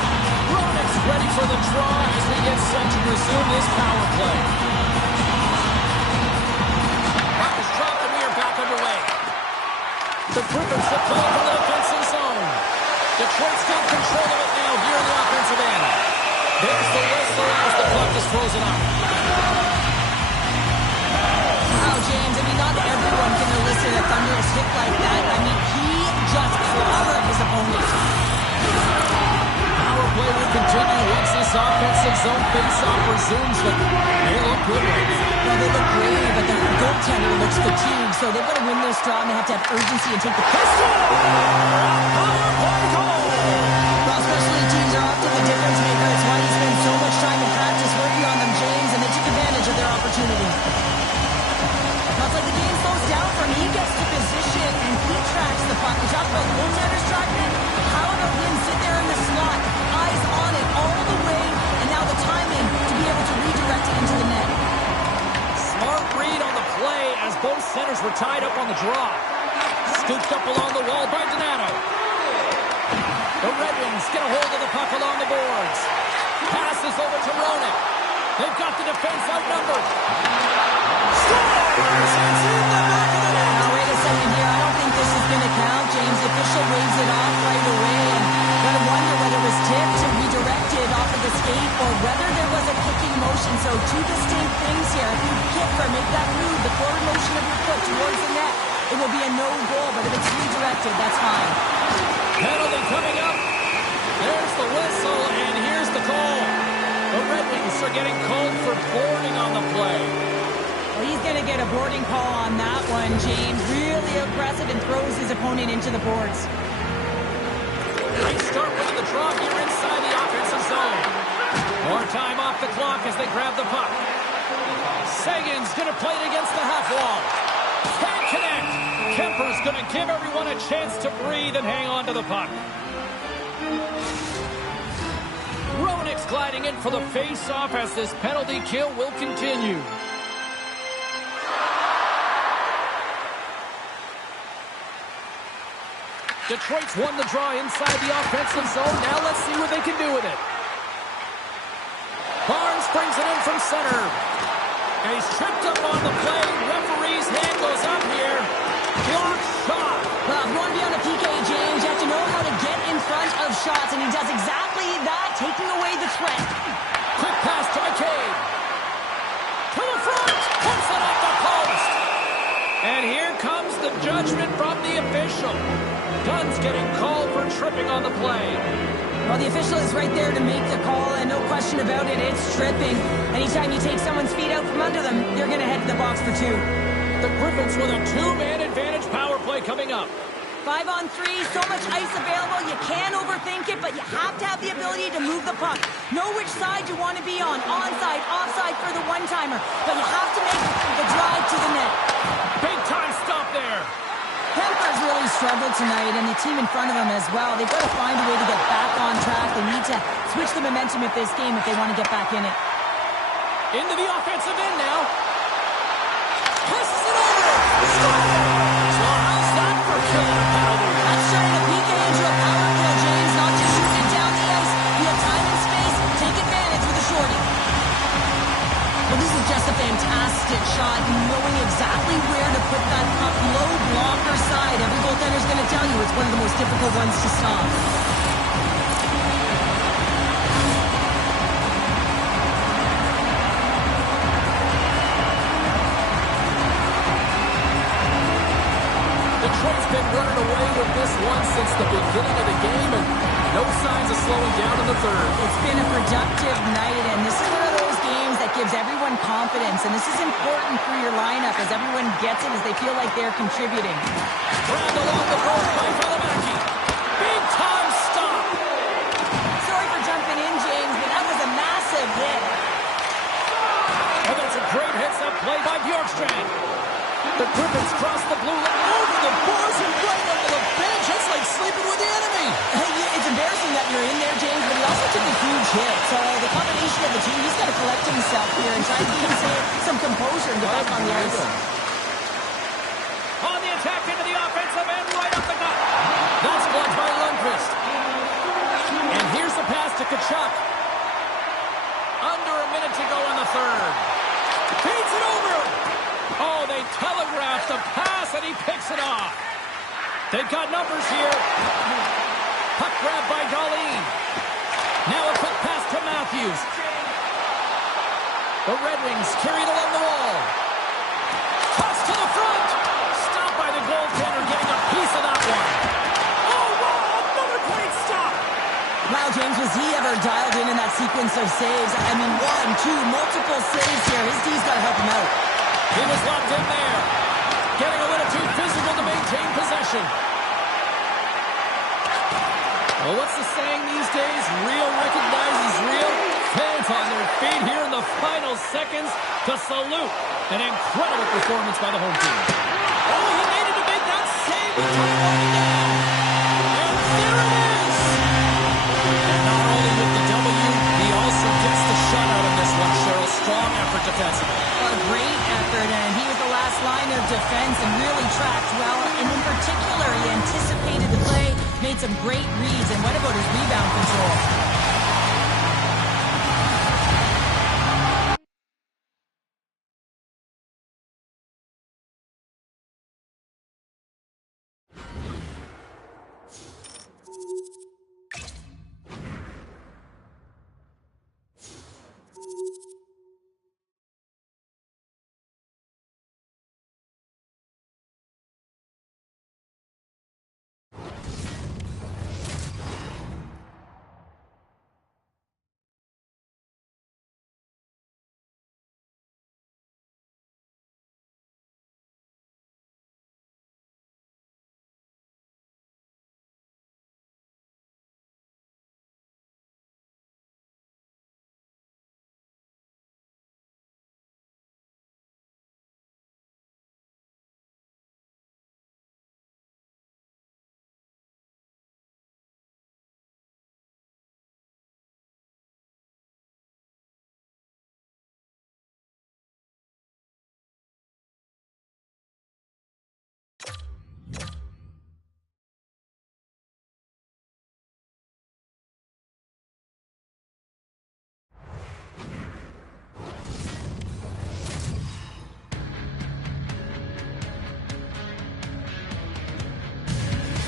Roenick's ready for the draw as we get set to resume this power play. Puck is dropped, and we are back underway. The Griffins have played from the defensive zone. Detroit's got control of it now here in the offensive end. There's the whistle as the puck is frozen up. Wow, James, I mean, not everyone can elicit a thunderous hit like that. I mean, he just clobbered his opponent. Power play will continue once this offensive zone face-off resumes, but they look good right now. Well, they look great, but the goaltender looks fatigued, so they've got to win this draw, and they have to have urgency and take the pistol. Power play goal! Well, especially teams are often the difference maker. It's why he spends so much time in practice working on them, James, and they took advantage of their opportunity. It's like the game slows down for him. He gets to position and he tracks the puck. We talked about goaltenders tracking it. How about him sit there in the slot, eyes on it all the way, and now the timing to be able to redirect it into the net. Smart read on the play as both centers were tied up on the draw. Scooped up along the wall by Donato. The Red Wings get a hold of the puck along the boards. Passes over to Roenick. They've got the defense outnumbered. Scores! It's in the back of the net. Now, wait a second here. I don't think this is going to count, James. The official waves it off right away. And gotta wonder whether it was tipped or redirected off of the skate or whether there was a kicking motion. So two distinct things here. If you kick or make that move, the forward motion of your foot towards the net, it will be a no goal. But if it's redirected, that's fine. Penalty coming up. There's the whistle, and here's the call. The Red Wings are getting called for boarding on the play. Well, he's going to get a boarding call on that one, James. Really aggressive and throws his opponent into the boards. Nice start with the draw here inside the offensive zone. More time off the clock as they grab the puck. Sagan's going to play it against the half wall. Can't connect. Kemper's going to give everyone a chance to breathe and hang on to the puck. Roenick Phoenix gliding in for the face-off as this penalty kill will continue. Detroit's won the draw inside the offensive zone. Now let's see what they can do with it. Barnes brings it in from center. And he's tripped up on the play. Referee's hand goes up here. Block shot. Well, if you want to be on a PK, James, you have to know how to get in front of shots, and he does exactly that, taking away the threat. Quick pass to McCabe. To the front. Puts it off the post. And here comes the judgment from the official. Dunn's getting called for tripping on the play. Well, the official is right there to make the call, and no question about it, it's tripping. Anytime you take someone's feet out from under them, you're going to head to the box for two. The Griffins with a two-man advantage power play coming up. 5-on-3, so much ice available, you can't overthink it, but you have to have the ability to move the puck. Know which side you want to be on, onside, offside for the one-timer, but you have to make the drive to the net. Big time stop there. Kemper's really struggled tonight, and the team in front of them as well. They've got to find a way to get back on track. They need to switch the momentum of this game if they want to get back in it. Into the offensive end now. Passes it over. Stop it. So how's that for killing a penalty? That's turning a PK into a power kill, James. Not just shooting it down the ice. You have time and space. Take advantage with a shorty. Well, this is just a fantastic shot, knowing exactly where to put that puck, low blocker side. Every goaltender's going to tell you it's one of the most difficult ones to stop. Detroit's been running away with this one since the beginning of the game, and no signs of slowing down in the third. It's been a productive night, and this is one of those games that gives everyone confidence, and this is important for your lineup as everyone gets it, as they feel like they're contributing. Grabbed along the board by Valimaki. Big time stop. Sorry for jumping in, James, but that was a massive hit. Oh, that's a great heads-up play by Bjorkstrand. The Griffins cross the blue line over the boards and right under the bench. It's like sleeping with the enemy. It's embarrassing that you're in there, James, but he also took a huge hit. So the combination of the two, he's got to collect himself here and try to keep some composure and get back on the ice. On the attack into the offensive end, right up the gut. That's blocked by Lundqvist. And here's the pass to Tkachuk. Under a minute to go in the third. Feeds it over. Oh, they telegraphed the pass, and he picks it off. They've got numbers here. Puck grab by Darlene. Now a quick pass to Matthews. The Red Wings carry it along the wall. Toss to the front. Stopped by the goaltender, getting a piece of that one. Oh, wow, another great stop. Wow, James, was he ever dialed in that sequence of saves? I mean, 1, 2, multiple saves here. His D's got to help him out. He was locked in there. Getting a little too physical to maintain possession. Well, what's the saying these days? Real recognizes real. Fans on their feet here in the final seconds to salute an incredible performance by the home team. Oh, he needed to make that save to turn it on again. And there it is. And not only with the W, he also gets the shutout in this one, Cheryl. Strong effort defensively. A great effort, and he was the last line of defense and really tracked well. And in particular, he anticipated the play, made some great reads, and what about his rebound control?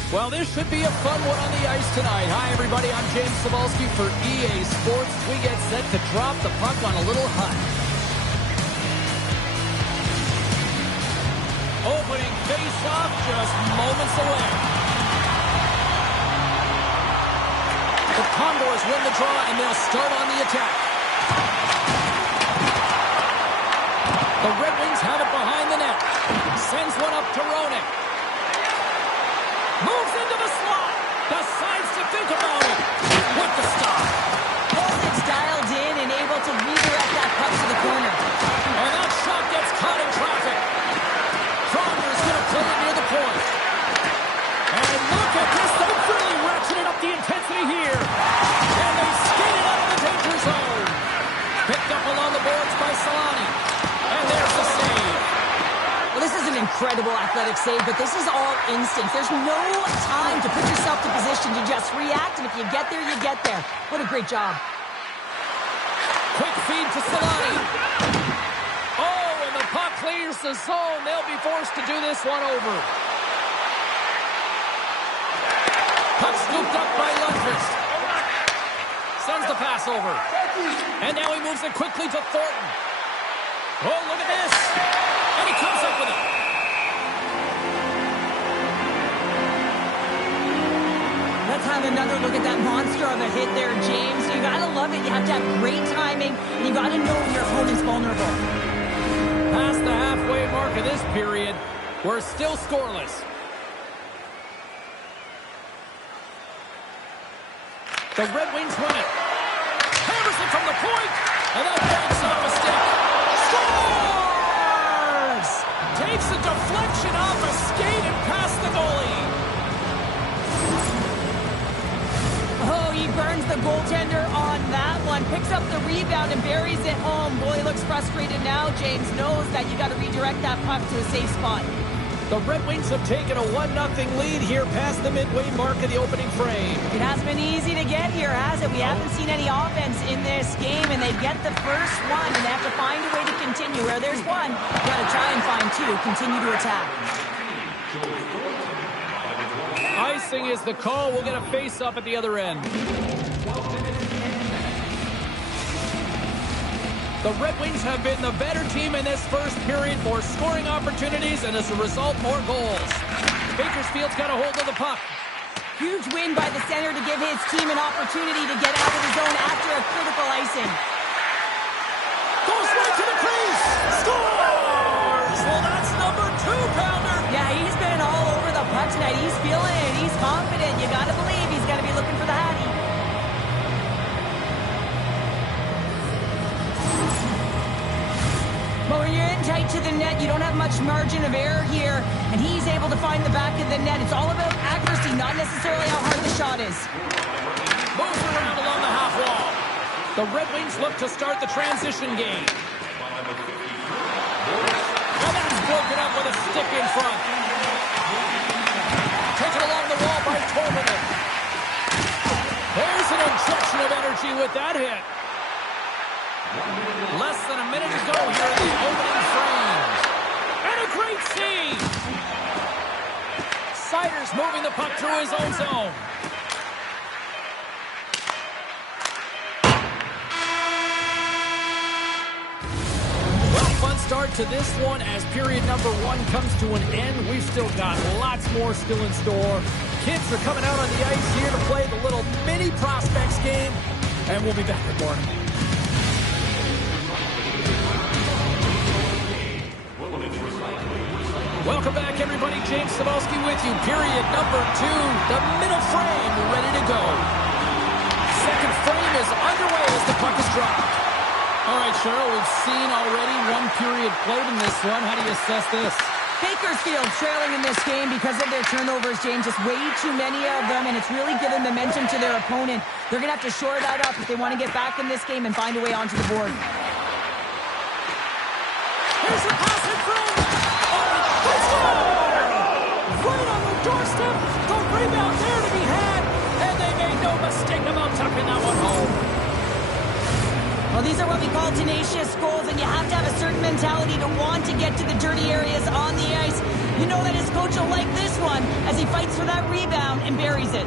Well, this should be a fun one on the ice tonight. Hi, everybody. I'm James Cebulski for EA Sports. We get set to drop the puck on a little hut. Opening face-off just moments away. The Condors win the draw, and they'll start on the attack. The Red Wings have it behind the net. Sends one up to Roenick. Moves into the slot. Decides to think about it. With the stop. It's dialed in and able to redirect that puck to the corner. And that shot gets caught in traffic. Kronder's going to play it near the point. And look at this. They've really ratcheted up the intensity here. And they skated out of the danger zone. Picked up along the boards by Solani. And there's the save. Well, this is an incredible athletic save, but this is all instinct. There's no time to put yourself to position to just react, and if you get there, you get there. What a great job. Quick feed to Solani. Oh, and the puck clears the zone. They'll be forced to do this one over. Puck scooped up by Lundqvist. Sends the pass over. And now he moves it quickly to Thornton. Oh, look at this. And he comes up with it. Let's have another look at that monster of a hit there, James. You gotta love it. You have to have great timing, and you gotta know when your opponent's vulnerable. Past the halfway mark of this period, we're still scoreless. The Red Wings win it. Hammers it from the point, and that banks off a stick. Scores! Takes a deflection off a skate and past the goalie. Oh, he burns the goaltender on that one. Picks up the rebound and buries it home. Boy, looks frustrated now. James knows that you got to redirect that puck to a safe spot. The Red Wings have taken a 1-0 lead here past the midway mark of the opening frame. It hasn't been easy to get here, has it? We haven't seen any offense in this game, and they get the first one, and they have to find a way to continue. Where there's one, you got to try and find two. Continue to attack. Icing is the call. We'll get a face-up at the other end. The Red Wings have been the better team in this first period, more scoring opportunities, and as a result, more goals. Bakersfield's got a hold of the puck. Huge win by the center to give his team an opportunity to get out of the zone after a critical icing. Goes right to the crease. Scores! Well, that's number 2-pounder. Yeah, he's been all over the puck tonight. He's feeling it. He's confident. You got to believe he's going to be looking for the Hattie. But when you're in tight to the net, you don't have much margin of error here, and he's able to find the back of the net. It's all about accuracy, not necessarily how hard the shot is. Moves around along the half wall. The Red Wings look to start the transition game. And that's broken up with a stick in front. Taken along the wall by Tolvanen. There's an injection of energy with that hit. Less than a minute to go here in the opening frame. And a great save! Siders moving the puck through his own zone. Well, fun start to this one as period number 1 comes to an end. We've still got lots more still in store. Kids are coming out on the ice here to play the little mini prospects game. And we'll be back with more. Welcome back, everybody. James Cebulski with you. Period number 2, the middle frame, ready to go. Second frame is underway as the puck is dropped. All right, Cheryl, we've seen already one period played in this one. How do you assess this? Bakersfield trailing in this game because of their turnovers, James. Just way too many of them, and it's really given momentum to their opponent. They're going to have to shore that up if they want to get back in this game and find a way onto the board. Here's the pass in front. Right on the doorstep, the rebound there to be had, and they made no mistake about tucking that one home. Well, these are what we call tenacious goals, and you have to have a certain mentality mentality to want to get to the dirty areas on the ice. You know that his coach will like this one as he fights for that rebound and buries it.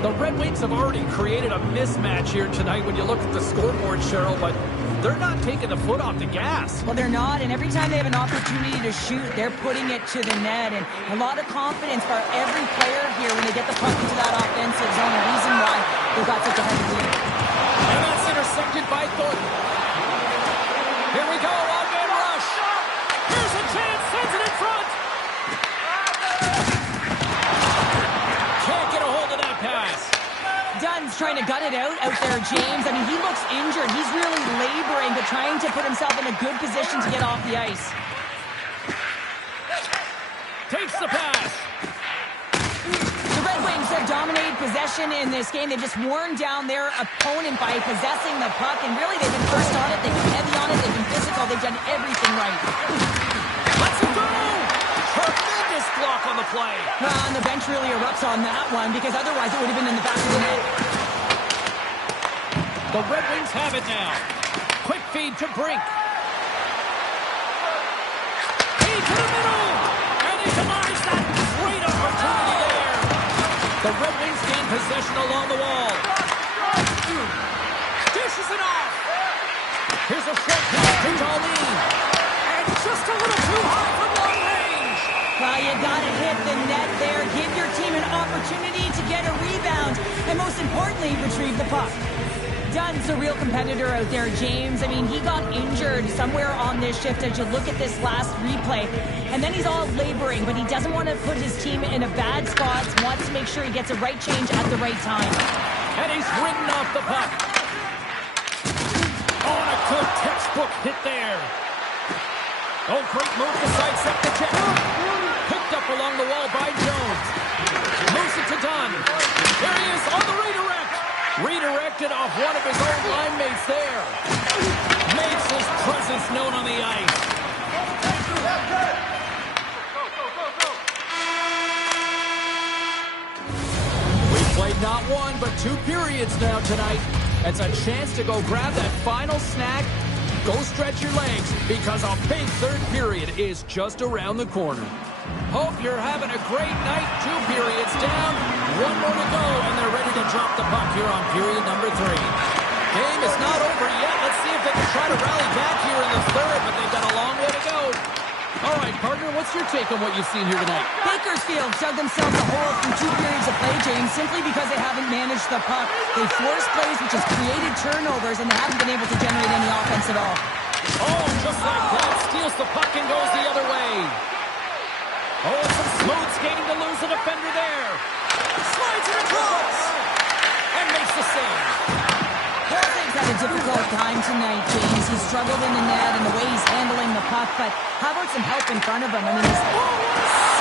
The Red Wings have already created a mismatch here tonight when you look at the scoreboard, Cheryl, but they're not taking the foot off the gas. Well, they're not, and every time they have an opportunity to shoot, they're putting it to the net, and a lot of confidence for every player here when they get the puck into that offensive zone. The reason why they've got such a heavy lead. And that's intercepted by Thornton. Here we go, one-man rush. Here's a chance, sends it in front. Can't get a hold of that pass. Dunn's trying to gut it out there, James. I mean, he looks injured. He's really laboring, but trying to put himself in a good position to get off the ice. Takes the pass. The Red Wings have dominated possession in this game. They've just worn down their opponent by possessing the puck, and really they've been first on it, they've been heavy on it, they've been physical, they've done everything right. Let's go! Tremendous block on the play. Well, and the bench really erupts on that one, because otherwise it would have been in the back of the net. The Red Wings have it now. Quick feed to Brink. Feed to the middle! And he denies that great opportunity there. The Red Wings gain possession along the wall. Dishes it off. Here's a short pass to Darlene. And just a little too high from long range. Well, you gotta hit the net there. Give your team an opportunity to get a rebound. And most importantly, retrieve the puck. Dunn's a real competitor out there, James. I mean, he got injured somewhere on this shift as you look at this last replay. And then he's all laboring, but he doesn't want to put his team in a bad spot. Wants to make sure he gets a right change at the right time. And he's ridden off the puck. Oh, and a good textbook hit there. Oh, great move to sidestep the check. Picked up along the wall by Jones. Moves it to Dunn. There he is on the redirect. Redirected off one of his own line mates there. Makes his presence known on the ice. We played not one, but 2 periods now tonight. It's a chance to go grab that final snack. Go stretch your legs, because a big third period is just around the corner. Hope you're having a great night. 2 periods down, 1 more to go, and they're ready to drop the puck here on period number 3. Game is not over yet. Let's see if they can try to rally back here in the third, but they've got a long way to go. All right, partner, what's your take on what you've seen here tonight? Bakersfield dug themselves a hole through 2 periods of play, James, simply because they haven't managed the puck. They forced plays, which has created turnovers, and they haven't been able to generate any offense at all. Oh, just like that, steals the puck and goes the other way. Oh, some smooth skating to lose a defender there. Slides it across. And makes the save. Holzig's had a difficult time tonight, James. He's struggled in the net and the way he's handling the puck, but how about some help in front of him? I mean, he's...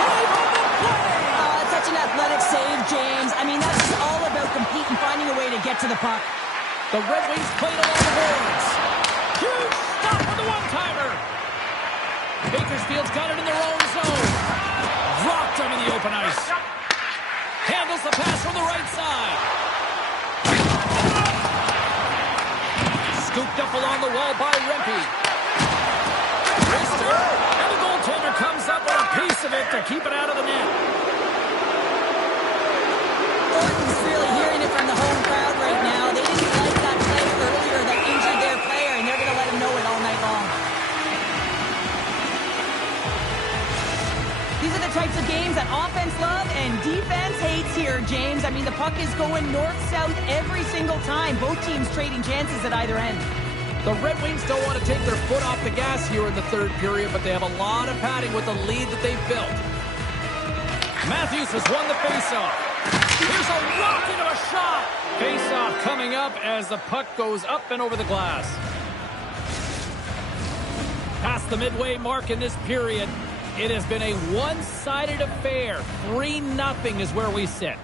Save on the play. It's such an athletic save, James. I mean, that's just all about competing, finding a way to get to the puck. The Red Wings played along the boards. Huge stop for the one-timer. Bakersfield's got it in their own zone. Dropped him in the open ice. Handles the pass from the right side. Scooped up along the wall by Rempe. Wrister, and the goaltender comes up with a piece of it to keep it out of the net. Thornton's really hearing it from the home crowd right now. They didn't like that play earlier that injured their player, and they're going to let him know it all night long. These are the types of games that offense love and defense hates here, James. I mean, the puck is going north-south every single time. Both teams trading chances at either end. The Red Wings don't want to take their foot off the gas here in the third period, but they have a lot of padding with the lead that they've built. Matthews has won the faceoff. Here's a rocket of a shot. Faceoff coming up as the puck goes up and over the glass. Past the midway mark in this period. It has been a one-sided affair. 3-0 is where we sit.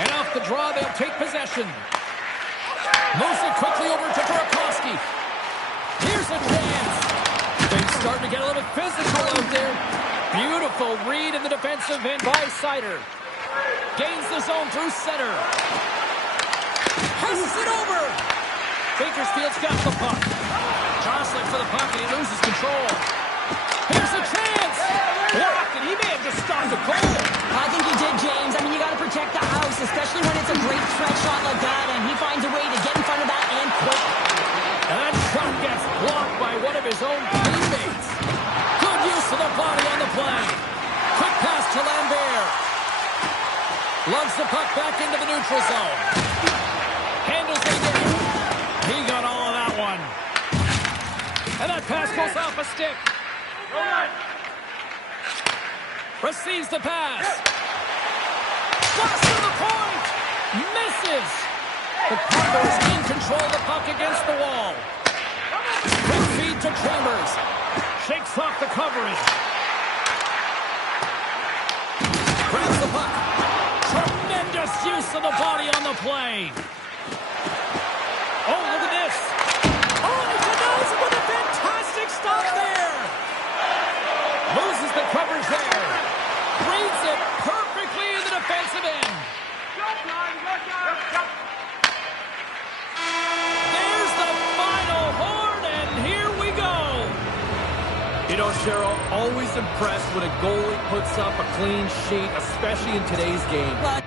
And off the draw, they'll take possession. Moves it quickly over to Burakovsky. Here's a chance. Things starting to get a little physical out there. Beautiful read in the defensive end by Sider. Gains the zone through center. Passes it over. Bakersfield's got the puck. Jostling for the puck, and he control. Here's a chance. Blocked, and he may have just stopped the goal. I think he did, James. I mean, you got to protect the house, especially when it's a great threat shot like that, and he finds a way to get in front of that and quick. And that shot gets blocked by one of his own teammates. Good use of the body on the play. Quick pass to Lambert. Lugs the puck back into the neutral zone. Handles it again. He got all of that one. And that pass goes off a stick. Receives the pass. Flash to the point. Misses. The Condors in control of the puck against the wall. Quick feed to Chambers. Shakes off the coverage. Grabs the puck. Tremendous use of the body on the play. Oh, look at this. Oh, and he denies it with a fantastic stop there. Loses the coverage there. Reads it perfectly in the defensive end. There's the final horn, and here we go. You know, Cheryl, always impressed when a goalie puts up a clean sheet, especially in today's game. But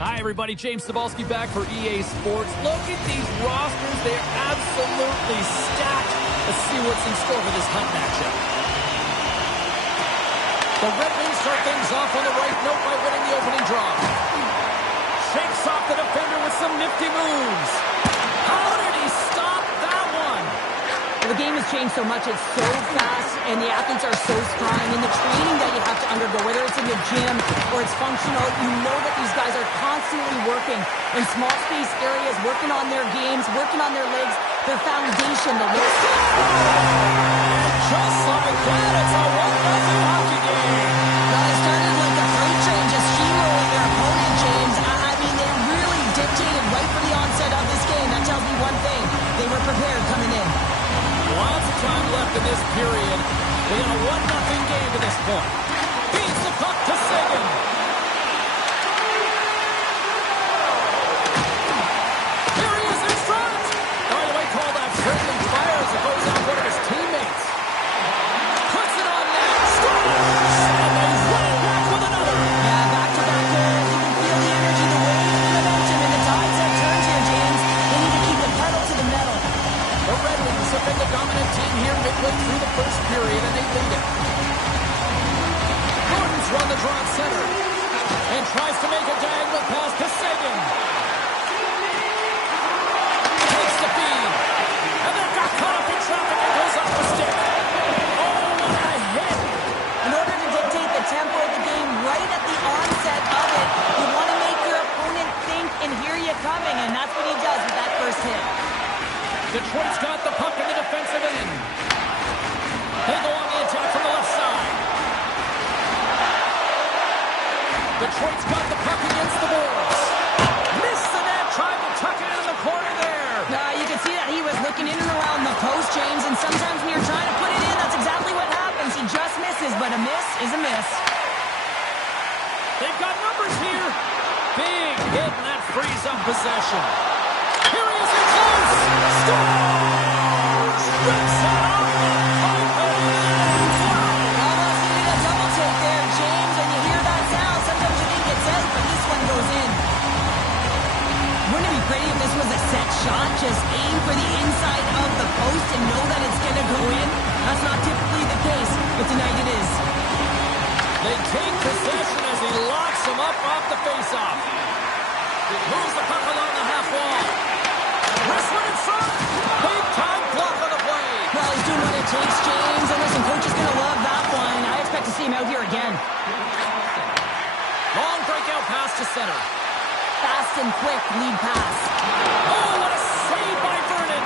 Hi, everybody. James Cebulski back for EA Sports. Look at these rosters. They are absolutely stacked. Let's see what's in store for this hunt matchup. The Red Wings start things off on the right note by winning the opening draw. Shakes off the defender with some nifty moves. How did he stop that one? The game has changed so much. It's so fast, and the athletes are so strong. And the training that you have to undergo, whether it's in the gym or it's functional, you know that these guys are constantly working in small space areas, working on their games, working on their legs, their foundation, the low. Just like that, it's a 1-0 hockey game. Well, it started like a freight train just steamrolling their opponent, James. I mean, they really dictated right from the onset of this game. That tells me one thing. They were prepared coming in. Lots of time left in this period. We got a 1-0 game to this point. Feeds the puck to Sagan. Here he is in front. Oh, you might call that friendly fire as it goes out one of his teammates. Puts it on net. Scores! And they run it back with another. Yeah, back-to-back goals. You can feel the energy, the wave, the momentum, and the tides have turned here, James. They need to keep the pedal to the metal. The Red Wings have been the dominant team here midway through the first period, and they lead it. Gordon's run the draw at center and tries to make a diagonal pass to Sagan. Takes the feed, and then got caught up in traffic and goes off the stick. Oh, what a hit! In order to dictate the tempo of the game right at the onset of it, you want to make your opponent think and hear you coming, and that's what he does with that first hit. Detroit's got the puck in the defensive end. They go on the attack from the left side. Detroit's got the puck against the boards. Missed the net, tried to tuck it in the corner there. You can see that he was looking in and around the post, James, and sometimes when you're trying to put it in, that's exactly what happens. He just misses, but a miss is a miss. They've got numbers here. Big hit, and that frees up possession. Here he is in close. Scores! Rips it out of the carpet. Almost needed a double take there, James. When you hear that sound, sometimes you think it's out, but this one goes in. Wouldn't it be pretty if this was a set shot? Just aim for the inside of the post and know that it's going to go in? That's not typically the case, but tonight it is. They take possession as he locks him up off the faceoff. Moves the puck along the half wall. Wrestling in front. Big time block on the play. Well, he's doing what it takes, James. And listen, coach is going to love that one. I expect to see him out here again. Long breakout pass to center. Fast and quick lead pass. Oh, what a save by Vernon.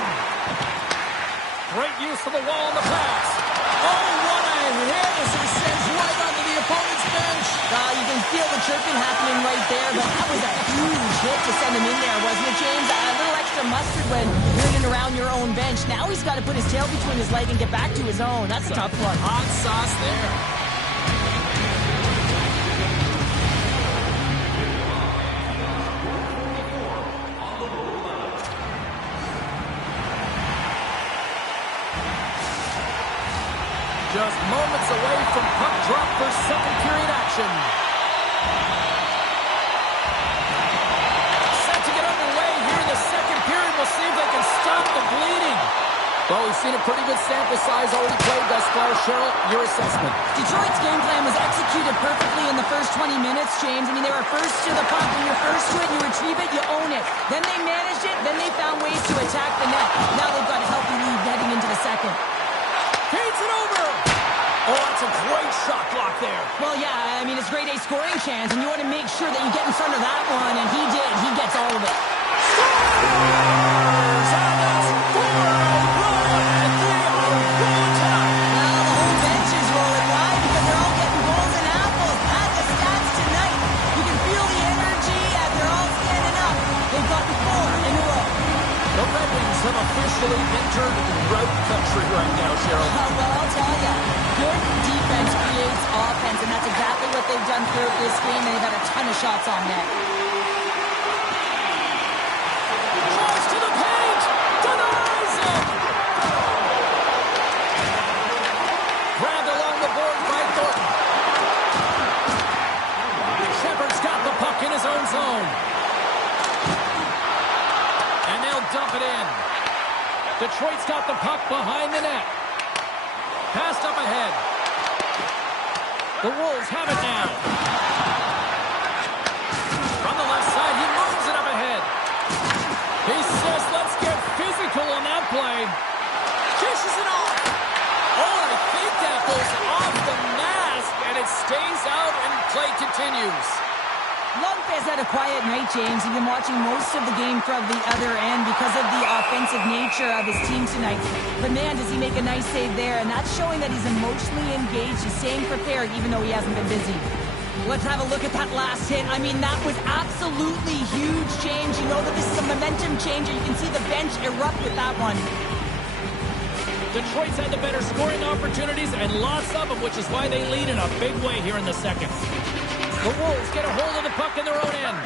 Great use of the wall on the pass. Oh, what a hit as he sends right onto the opponent's bench. You can feel the chirping happening right there, but that was a huge hit to send him in there, wasn't it, James? A little extra mustard when you're in and around your own bench. Now he's got to put his tail between his leg and get back to his own. That's a tough one. Hot sauce there. Just moments away from puck drop for second period action. Set to get underway here in the second period. We'll see if they can stop the bleeding. Well, we've seen a pretty good sample size already played thus far. Cheryl, your assessment. Detroit's game plan was executed perfectly in the first 20 minutes, James. I mean, they were first to the puck. When you're first to it, you retrieve it, you own it. Then they managed it, then they found ways to attack the net. Now they've got a healthy lead heading into the second. Feeds it over. Oh, that's a great shot block there. Well, yeah, I mean, it's grade A scoring chance, and you want to make sure that you get in front of that one, and he did. He gets all of it. Scores! And that's 4-1. They are rolling tonight. Well, the whole bench is rolling. Why? Because they're all getting goals and apples. At the stats tonight, you can feel the energy as they're all standing up. They've gotten 4 in a row. The Red Wings have officially entered road country right now, Cheryl. Well, I'll tell you. Good defense creates offense, and that's exactly what they've done throughout this game, and they've had a ton of shots on net. Draws to the paint! Denies him! Grabbed along the board by Thornton. Shepard's got the puck in his own zone. Detroit's got the puck behind the net. Passed up ahead. The Wolves have it now. From the left side, he moves it up ahead. He says, let's get physical on that play. Dishes it off. Oh, I think that goes off the mask, and it stays out, and play continues. Lundqvist had a quiet night, James. He's been watching most of the game from the other end because of the offensive nature of his team tonight. But man, does he make a nice save there, and that's showing that he's emotionally engaged. He's staying prepared even though he hasn't been busy. Let's have a look at that last hit. I mean, that was absolutely huge, James. You know that this is a momentum changer. You can see the bench erupt with that one. Detroit's had the better scoring opportunities and lots of them, which is why they lead in a big way here in the second. The Wolves get a hold of the puck in their own end.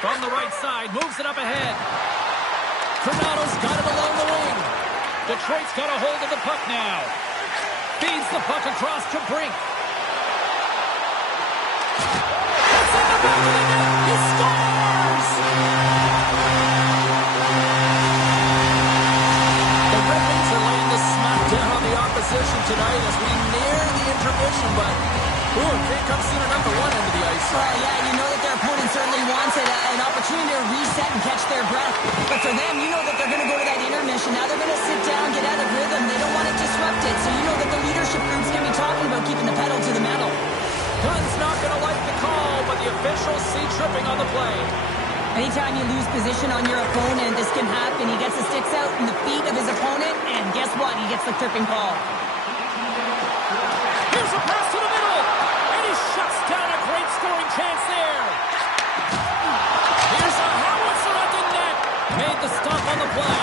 From the right side, moves it up ahead. Granado's got it along the wing. Detroit's got a hold of the puck now. Feeds the puck across to Brink. It's in the back of the net. He scores! The Red Wings are laying the smack down on the opposition tonight as we near the intermission, but it can't come soon enough for one end of the ice. Well, yeah, you know that their opponent certainly wants an opportunity to reset and catch their breath. But for them, you know that they're going to go to that intermission. Now they're going to sit down, get out of rhythm. They don't want to disrupt it. So you know that the leadership group's going to be talking about keeping the pedal to the metal. Dunn's not going to like the call, but the officials see tripping on the play. Anytime you lose position on your opponent, this can happen. He gets the sticks out in the feet of his opponent, and guess what? He gets the tripping call. Here's a pass to the middle, and he shuts down a great scoring chance there. Here's a howitzer at the net. Made the stop on the play.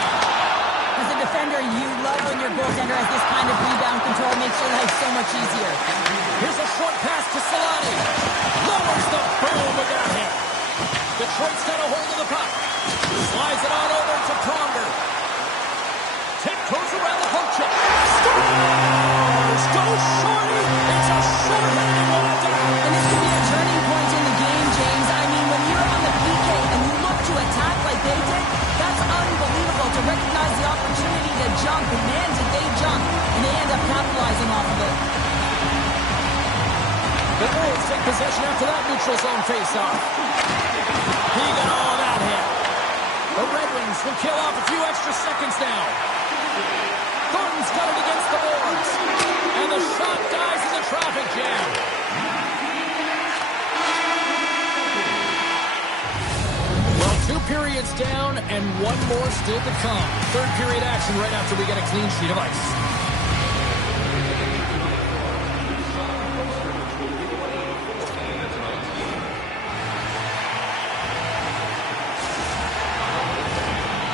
As a defender, you love when your goaltender has this kind of rebound control. Makes your life so much easier. Here's a short pass to Solani. Lowers the boom with that hit. Detroit's got a hold of the puck. Slides it on over to Pronger. Tip goes around the poke check. Scores! Go Shorty! It's a short-handed one down. And this could be a turning point in the game, James. I mean, when you're on the PK and you look to attack like they did, that's unbelievable to recognize the opportunity to jump. And man, did they jump. And they end up capitalizing off of it. The Wolves take possession after that neutral zone face-off. He got all that hit. The Red Wings will kill off a few extra seconds now. Thornton's got it against the boards. And the shot dies in the traffic jam. Well, 2 periods down and 1 more still to come. Third period action right after we get a clean sheet of ice.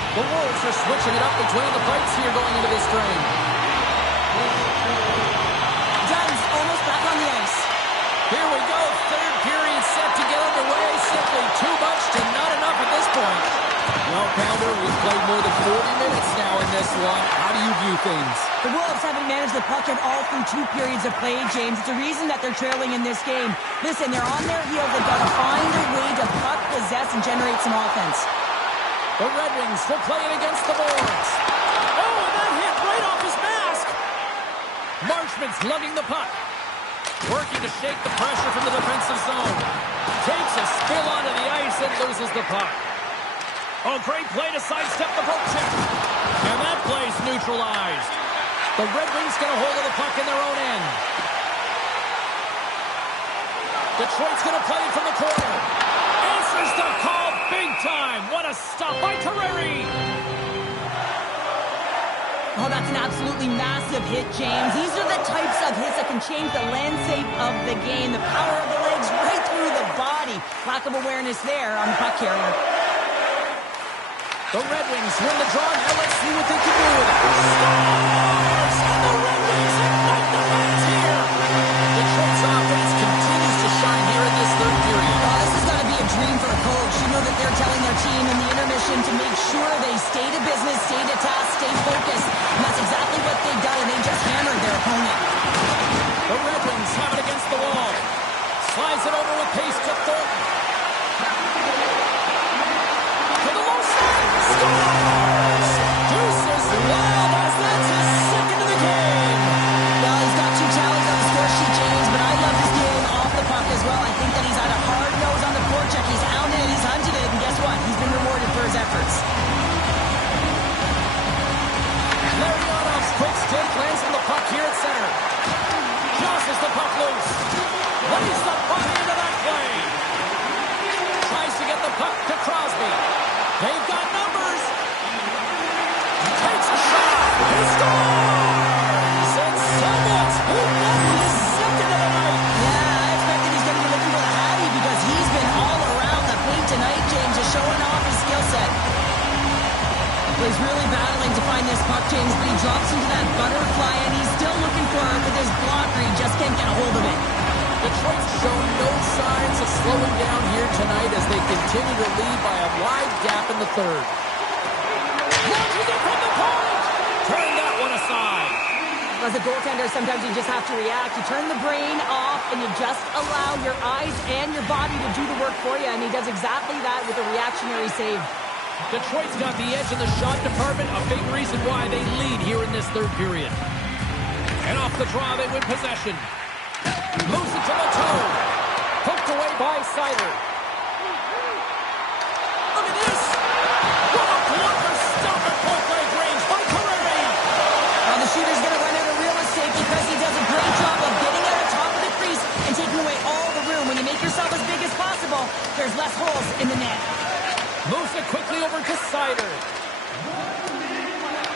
The Wolves are switching it up between the pipes here going into this frame. Dunn's almost back on the ice. Here we go. Third period set to get underway. Simply too much to not enough at this point. Well, Pounder, we've played more than 40 minutes now in this one. How do you view things? The Wolves haven't managed the puck at all through 2 periods of play, James. It's a reason that they're trailing in this game. Listen, they're on their heels. They've got to find a way to puck possess and generate some offense. The Red Wings will play it against the boards. Oh, and that hit right off his mask. Marchment's lugging the puck. Working to shake the pressure from the defensive zone. Takes a spill onto the ice and loses the puck. Oh, great play to sidestep the poke check. And that play's neutralized. The Red Wings get a hold of the puck in their own end. Detroit's going to play it from the corner. Answers the call big time. What a stop by Carreri. Oh, that's an absolutely massive hit, James. These are the types of hits that can change the landscape of the game. The power of the legs right through the body. Lack of awareness there on the puck carrier. The Red Wings win the draw. Now let's see what they can do with it. Scores! And the Red Wings ignite the fans here. Detroit's offense continues to shine here in this third period. Oh, this has got to be a dream for a coach. You know that they're telling their team in the intermission to make sure they stay to business, stay to task, stay focused. And that's exactly what they've done, and they just hammered their opponent. The Red Wings have it against the wall. Slides it over with pace to Thornton. To the low side. Scores! bounces the puck loose. Lays the puck into that play. Tries to get the puck to Crosby. They've got numbers. Takes a shot. He scores! And someone's hooped up for the second of the night. Yeah, I expected he's going to be looking for the Hattie because he's been all around the paint tonight, James, just showing off his skill set. He's really battling to find this puck, James, but he drops into that butterfly, and he's still looking for it with his blocker. He just can't get a hold of it. Detroit show no signs of slowing down here tonight as they continue to lead by a wide gap in the third. Launches it from the point! Turn that one aside. As a goaltender, sometimes you just have to react. You turn the brain off, and you just allow your eyes and your body to do the work for you, and he does exactly that with a reactionary save. Detroit's got the edge in the shot department, a big reason why they lead here in this third period. And off the draw, they win possession. Moves it to the toe. Poked away by Sider. Look at this. What a blocker stop at point-blank range by Carreri. Well, the shooter's going to run out of real estate because he does a great job of getting out of top of the crease and taking away all the room. When you make yourself as big as possible, there's less holes in the net. Moves it quickly over to Sider.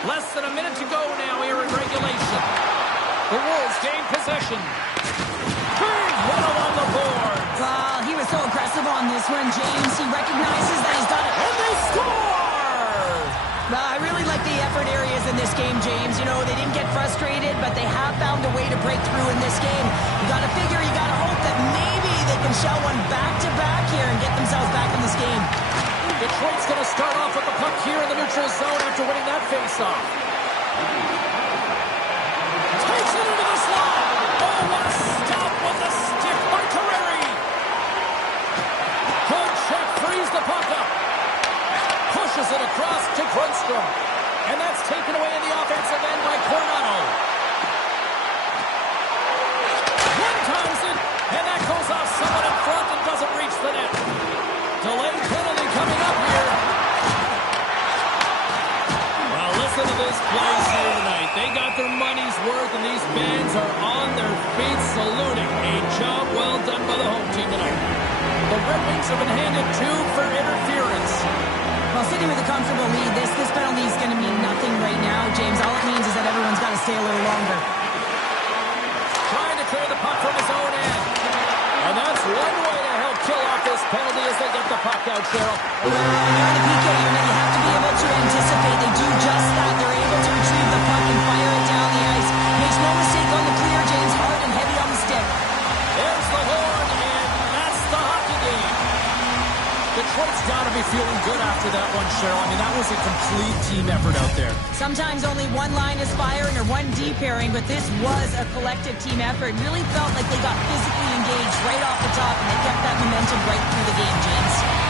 Less than a minute to go now here in regulation. The Wolves gain possession. Big hit along the board. Well, he was so aggressive on this one, James. He recognizes that he's done it. And they score! Well, I really like the effort areas in this game, James. You know, they didn't get frustrated, but they have found a way to break through in this game. You got to figure, you got to hope that maybe they can shell one back-to-back here and get themselves back in this game. Detroit's going to start off with the puck here in the neutral zone after winning that faceoff. Takes it into the slot. Oh, what a stop with the stick by Carreri. Good check, frees the puck up. Pushes it across to Grundstrom. And that's taken away in the offensive end by Coronado. One-times it, and that goes off someone in front and doesn't reach the net. Delayed penalty coming up here. Well, listen to this place here tonight. They got their money's worth, and these fans are on their feet saluting. A job well done by the home team tonight. The Red Wings have been handed 2 for interference. Well, sitting with a comfortable lead, this penalty is going to mean nothing right now, James. All it means is that everyone's got to stay a little longer. Trying to clear the puck from his own end. And that's one way to help kill off this penalty as they get the puck out, Cheryl. Well, when you're in the PK unit, you have to be able to anticipate. They do just that. They're able to retrieve the puck and fire it down the ice. Makes no mistake on the clear, James. Hard and heavy on the stick. There's the horn, and that's the hockey game. Detroit's got to be feeling good after that one, Cheryl. I mean, that was a complete team effort out there. Sometimes only one line is firing or one D pairing, but this was a collective team effort. Really felt like they got physically engaged right off the top, and they kept that momentum right through the game, James.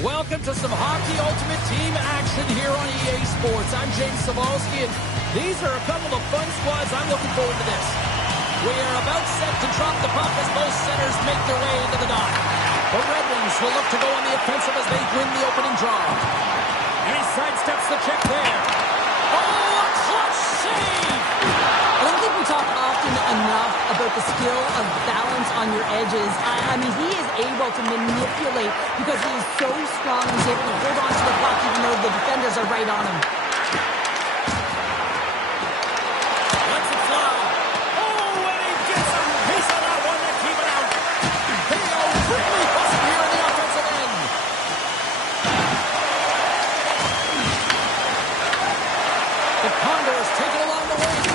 Welcome to some Hockey Ultimate Team action here on EA Sports. I'm James Cebulski, and these are a couple of fun squads. I'm looking forward to this. We are about set to drop the puck as both centers make their way into the dot. The Red Wings will look to go on the offensive as they win the opening draw. And he sidesteps the check there. Oh, a clutch save! I don't think we talk often enough about the skill of balance on your edges. I mean, he is able to manipulate because he is so strong. He's able to hold on to the puck even though the defenders are right on him. Lets it fly. Oh, and he gets a piece of that one to keep it out. Theo quickly puts it here in the offensive end. The Condors take it along the wing.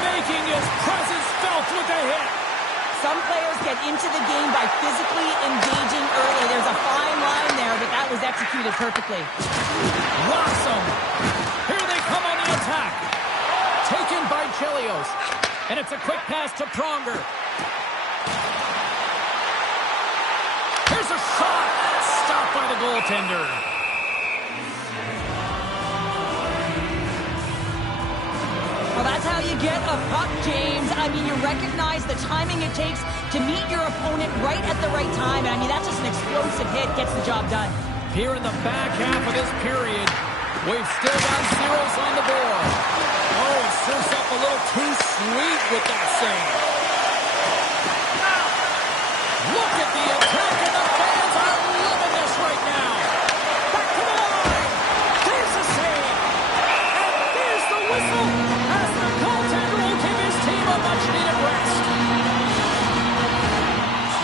Making his presence felt with a hit. Some players get into the game by physically engaging early. There's a fine line there, but that was executed perfectly. Rocks him. Here they come on the attack. Taken by Chelios. And it's a quick pass to Pronger. Here's a shot. Stopped by the goaltender. Well, that's how you get a puck, James. I mean, you recognize the timing it takes to meet your opponent right at the right time. I mean, that's just an explosive hit. Gets the job done. Here in the back half of this period, we've still got zeros on the board. Oh, it serves up a little too sweet with that save. Look at the attack, and the fans are loving this right now. Back to the line. There's a save. And there's the whistle. Much-needed rest.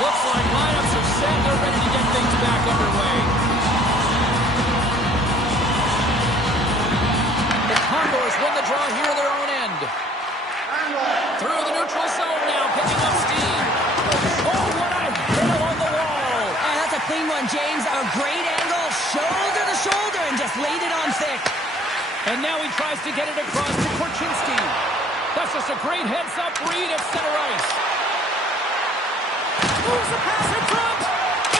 Looks like lineups are set. They're ready to get things back underway. The Condors win the draw here in their own end. Through the neutral zone now, picking up steam. Oh, what a hit along the wall. And that's a clean one, James. A great angle, shoulder to shoulder, and just laid it on thick. And now he tries to get it across to Korchinski. That's just a great heads-up read at center ice. Moves the pass in front.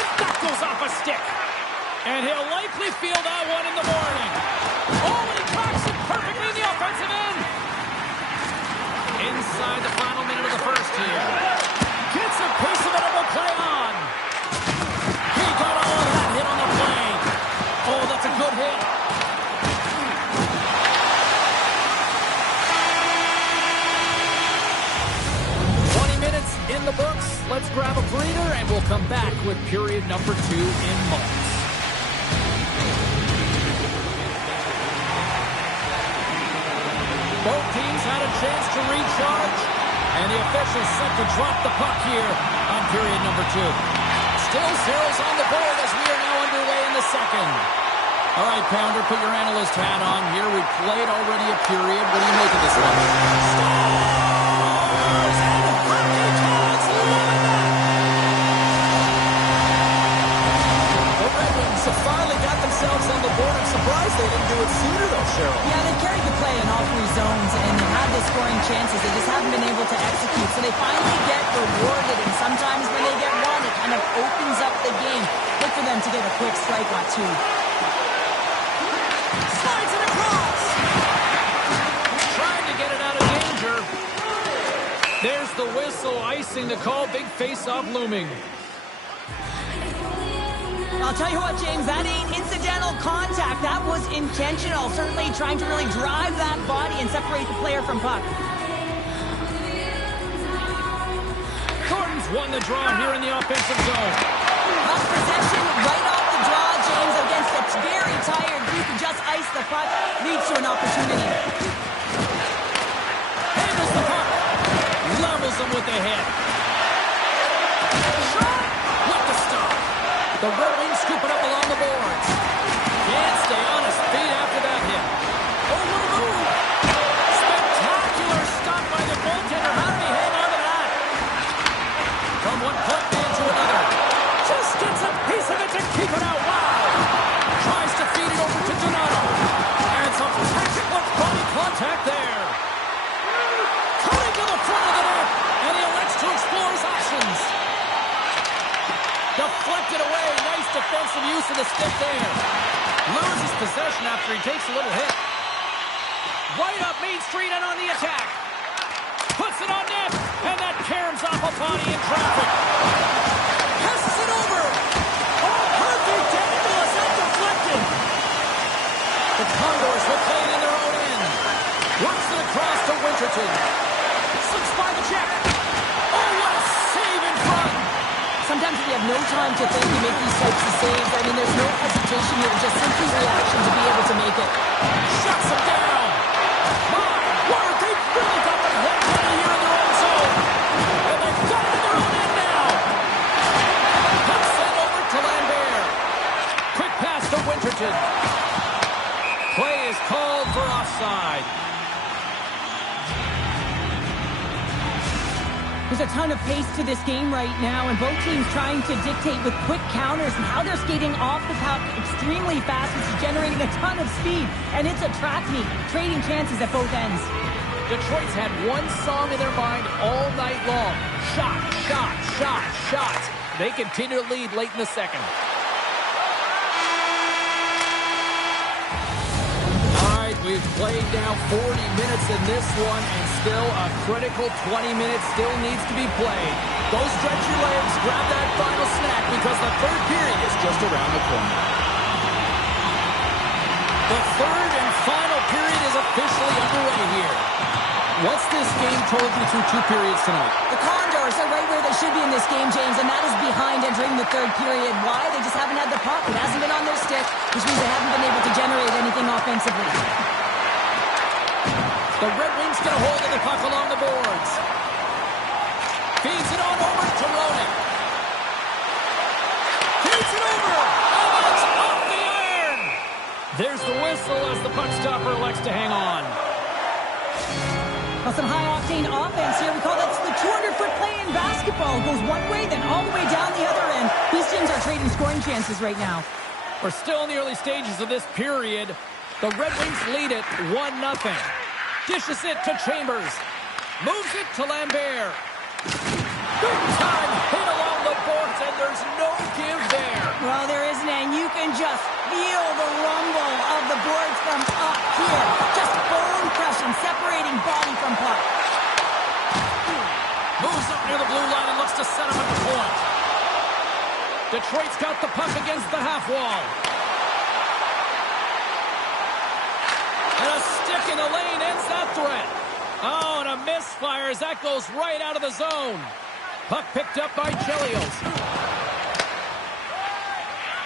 And that goes off a stick. And he'll likely feel that one in the morning. Oh, and he tracks it perfectly in the offensive end. Inside the final minute of the first here. Gets a piece of it and will play on. He got all of that hit on the play. Oh, that's a good hit. In the books, let's grab a breather and we'll come back with period number 2 in moments. Both teams had a chance to recharge, and the officials set to drop the puck here on period number 2. Still zeros on the board as we are now underway in the second. All right, Pounder, put your analyst hat on here. We played already a period. What do you make of this one? Stars! And hockey cats love that! The Red Wings have finally got themselves on the board. I'm surprised they didn't do it sooner, though, Cheryl. Yeah, they carried the play in all 3 zones, and they've had the scoring chances. They just haven't been able to execute. So they finally get rewarded, and sometimes when they get one, it kind of opens up the game. Look for them to get a quick strike or 2. Slides it across. He's trying to get it out of danger. There's the whistle, icing the call. Big face-off looming. I'll tell you what, James, that ain't incidental contact. That was intentional. Certainly trying to really drive that body and separate the player from puck. Gordon's won the draw here in the offensive zone. Puck possession right off the draw, James, against a very tired group who just iced the puck. Leads to an opportunity. Handles the puck. Levels him with the hit. Shot! With the stop. The Red Wings scoop it up along the boards. Can't stay on his feet after that hit. Oh, what a move! Spectacular stop by the goaltender. How did he hang on to that? From one point man to another. Just gets a piece of it to keep it out. Wow! Tries to feed it over to Donato. And some tactical body contact there. Coming to the front of the net. And he elects to explore his options. Deflected away. Nice offensive use of the stick there. Loses possession after he takes a little hit. Right up Main Street and on the attack. Puts it on net, and that caroms off a body in traffic. Passes it over. Oh, perfect angles. That deflected. The Condors will play it in their own end. Works it across to Winterton. Slips by the check. Oh, what a save in front. Sometimes we have no time to think and make these types of saves. I mean, there's no hesitation here, just simply reaction to be able to make it. Shuts him down. My word, they've really got the head ready here in their own zone. And they've got it in their own end now. Puts it over to Lambert. Quick pass to Winterton. Play is called for offside. There's a ton of pace to this game right now, and both teams trying to dictate with quick counters and how they're skating off the puck extremely fast, which is generating a ton of speed. And it's a track meet, trading chances at both ends. Detroit's had one song in their mind all night long. Shot, shot, shot, shot. They continue to lead late in the second. We've played now 40 minutes in this one, and still a critical 20 minutes still needs to be played. Go stretch your legs, grab that final snack, because the third period is just around the corner. The third and final period is officially underway here. What's this game told you through two periods tonight? The Condors are right where they should be in this game, James, and that is behind entering the third period. Why? They just haven't had the puck. It hasn't been on their stick, which means they haven't been able to generate anything offensively. The Red Wings get a hold of the puck along the boards. Feeds it on over to Roenick. Feeds it over. And it's off the iron. There's the whistle as the puck stopper elects to hang on. Well, some high-octane offense here. We call that the 200-foot play in basketball. It goes one way, then all the way down the other end. These teams are trading scoring chances right now. We're still in the early stages of this period. The Red Wings lead it 1-0. Dishes it to Chambers. Moves it to Lambert. Big time hit along the boards, and there's no give there. Well, there isn't, and you can just feel the rumble of the boards from up here. Just bone crushing, separating body from puck. Moves up near the blue line and looks to set him at the point. Detroit's got the puck against the half wall. And a stick in the lane ends that threat. Oh, and a misfire as that goes right out of the zone. Puck picked up by Chelios.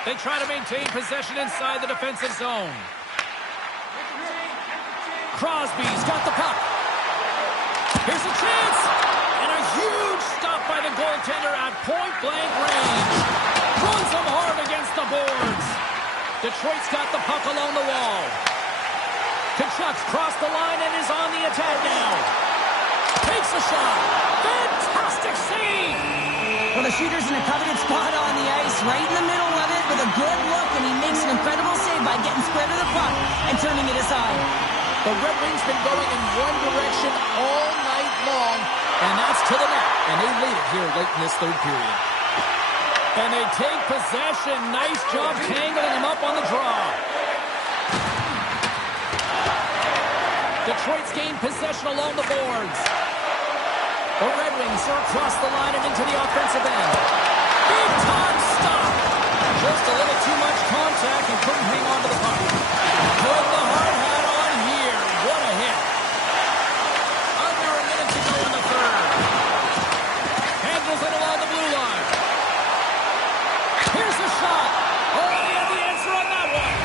They try to maintain possession inside the defensive zone. Crosby's got the puck. Here's a chance. And a huge stop by the goaltender at point-blank range. Runs him hard against the boards. Detroit's got the puck along the wall. Kachuk's crossed the line and is on the attack now. Takes a shot. Fantastic save. Well, the shooter's in a coveted spot on the ice, right in the middle of it with a good look, and he makes an incredible save by getting spread of the puck and turning it aside. The Red Wings been going in one direction all night long, and that's to the net, and they lead it here late in this third period. And they take possession. Nice job tangling him up on the draw. Detroit's gained possession along the boards. The Red Wings are across the line and into the offensive end. Big time stop. Just a little too much contact and couldn't hang on to the puck. Put the hard hat on here. What a hit. Under a minute to go in the third. Handles it along the blue line. Here's the shot. Oh, he had the answer on that one.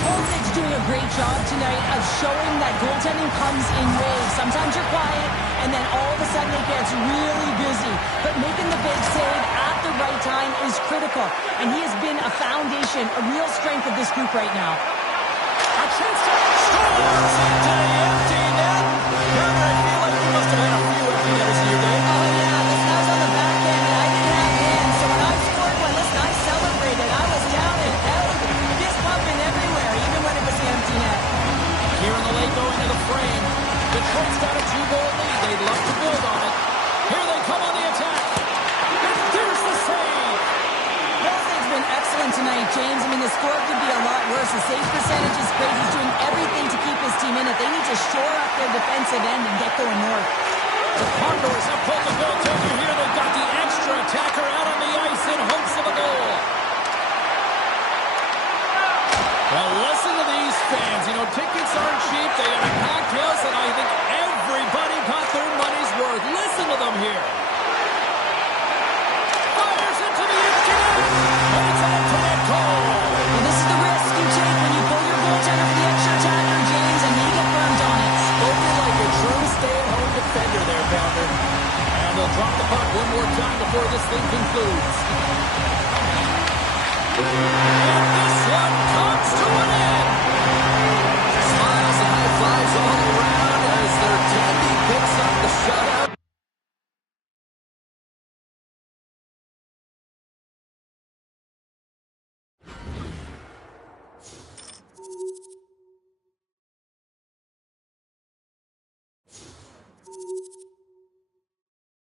Holzig's doing a great job tonight of showing that goaltending comes in waves. Sometimes you're quiet, and then all of a sudden it gets really busy. But making the big save at the right time is critical. And he has been a foundation, a real strength of this group right now. A chance to scores into the empty net. Gunner, I feel like you must have had a few empty netters in your day. Oh, yeah, listen, I was on the back end, and I didn't have hands. So when I scored one, listen, I celebrated. I was down and out, fist pumping everywhere, even when it was the empty net. Here in the late going to the frame. Detroit's got a 2-goal lead. They'd love to build on it. Here they come on the attack. tonight, James. I mean, the score could be a lot worse. The save percentage is great. He's doing everything to keep his team in it. They need to shore up their defensive end and get going north. The Condors have pulled the goaltender here. They've got the extra attacker out on the ice in hopes of a goal. Well, listen to these fans. You know, tickets aren't cheap. They got a packed house, and I think everybody got their money's worth. Listen to them here. Fires into the empty net. And it's an empty net goal. Well, this is the risk you take when you pull your goaltender for the extra attacker, James, and you get burned on it. Spoken like a true stay-at-home defender there, Pounder. And they'll drop the puck one more time before this thing concludes. And this one comes.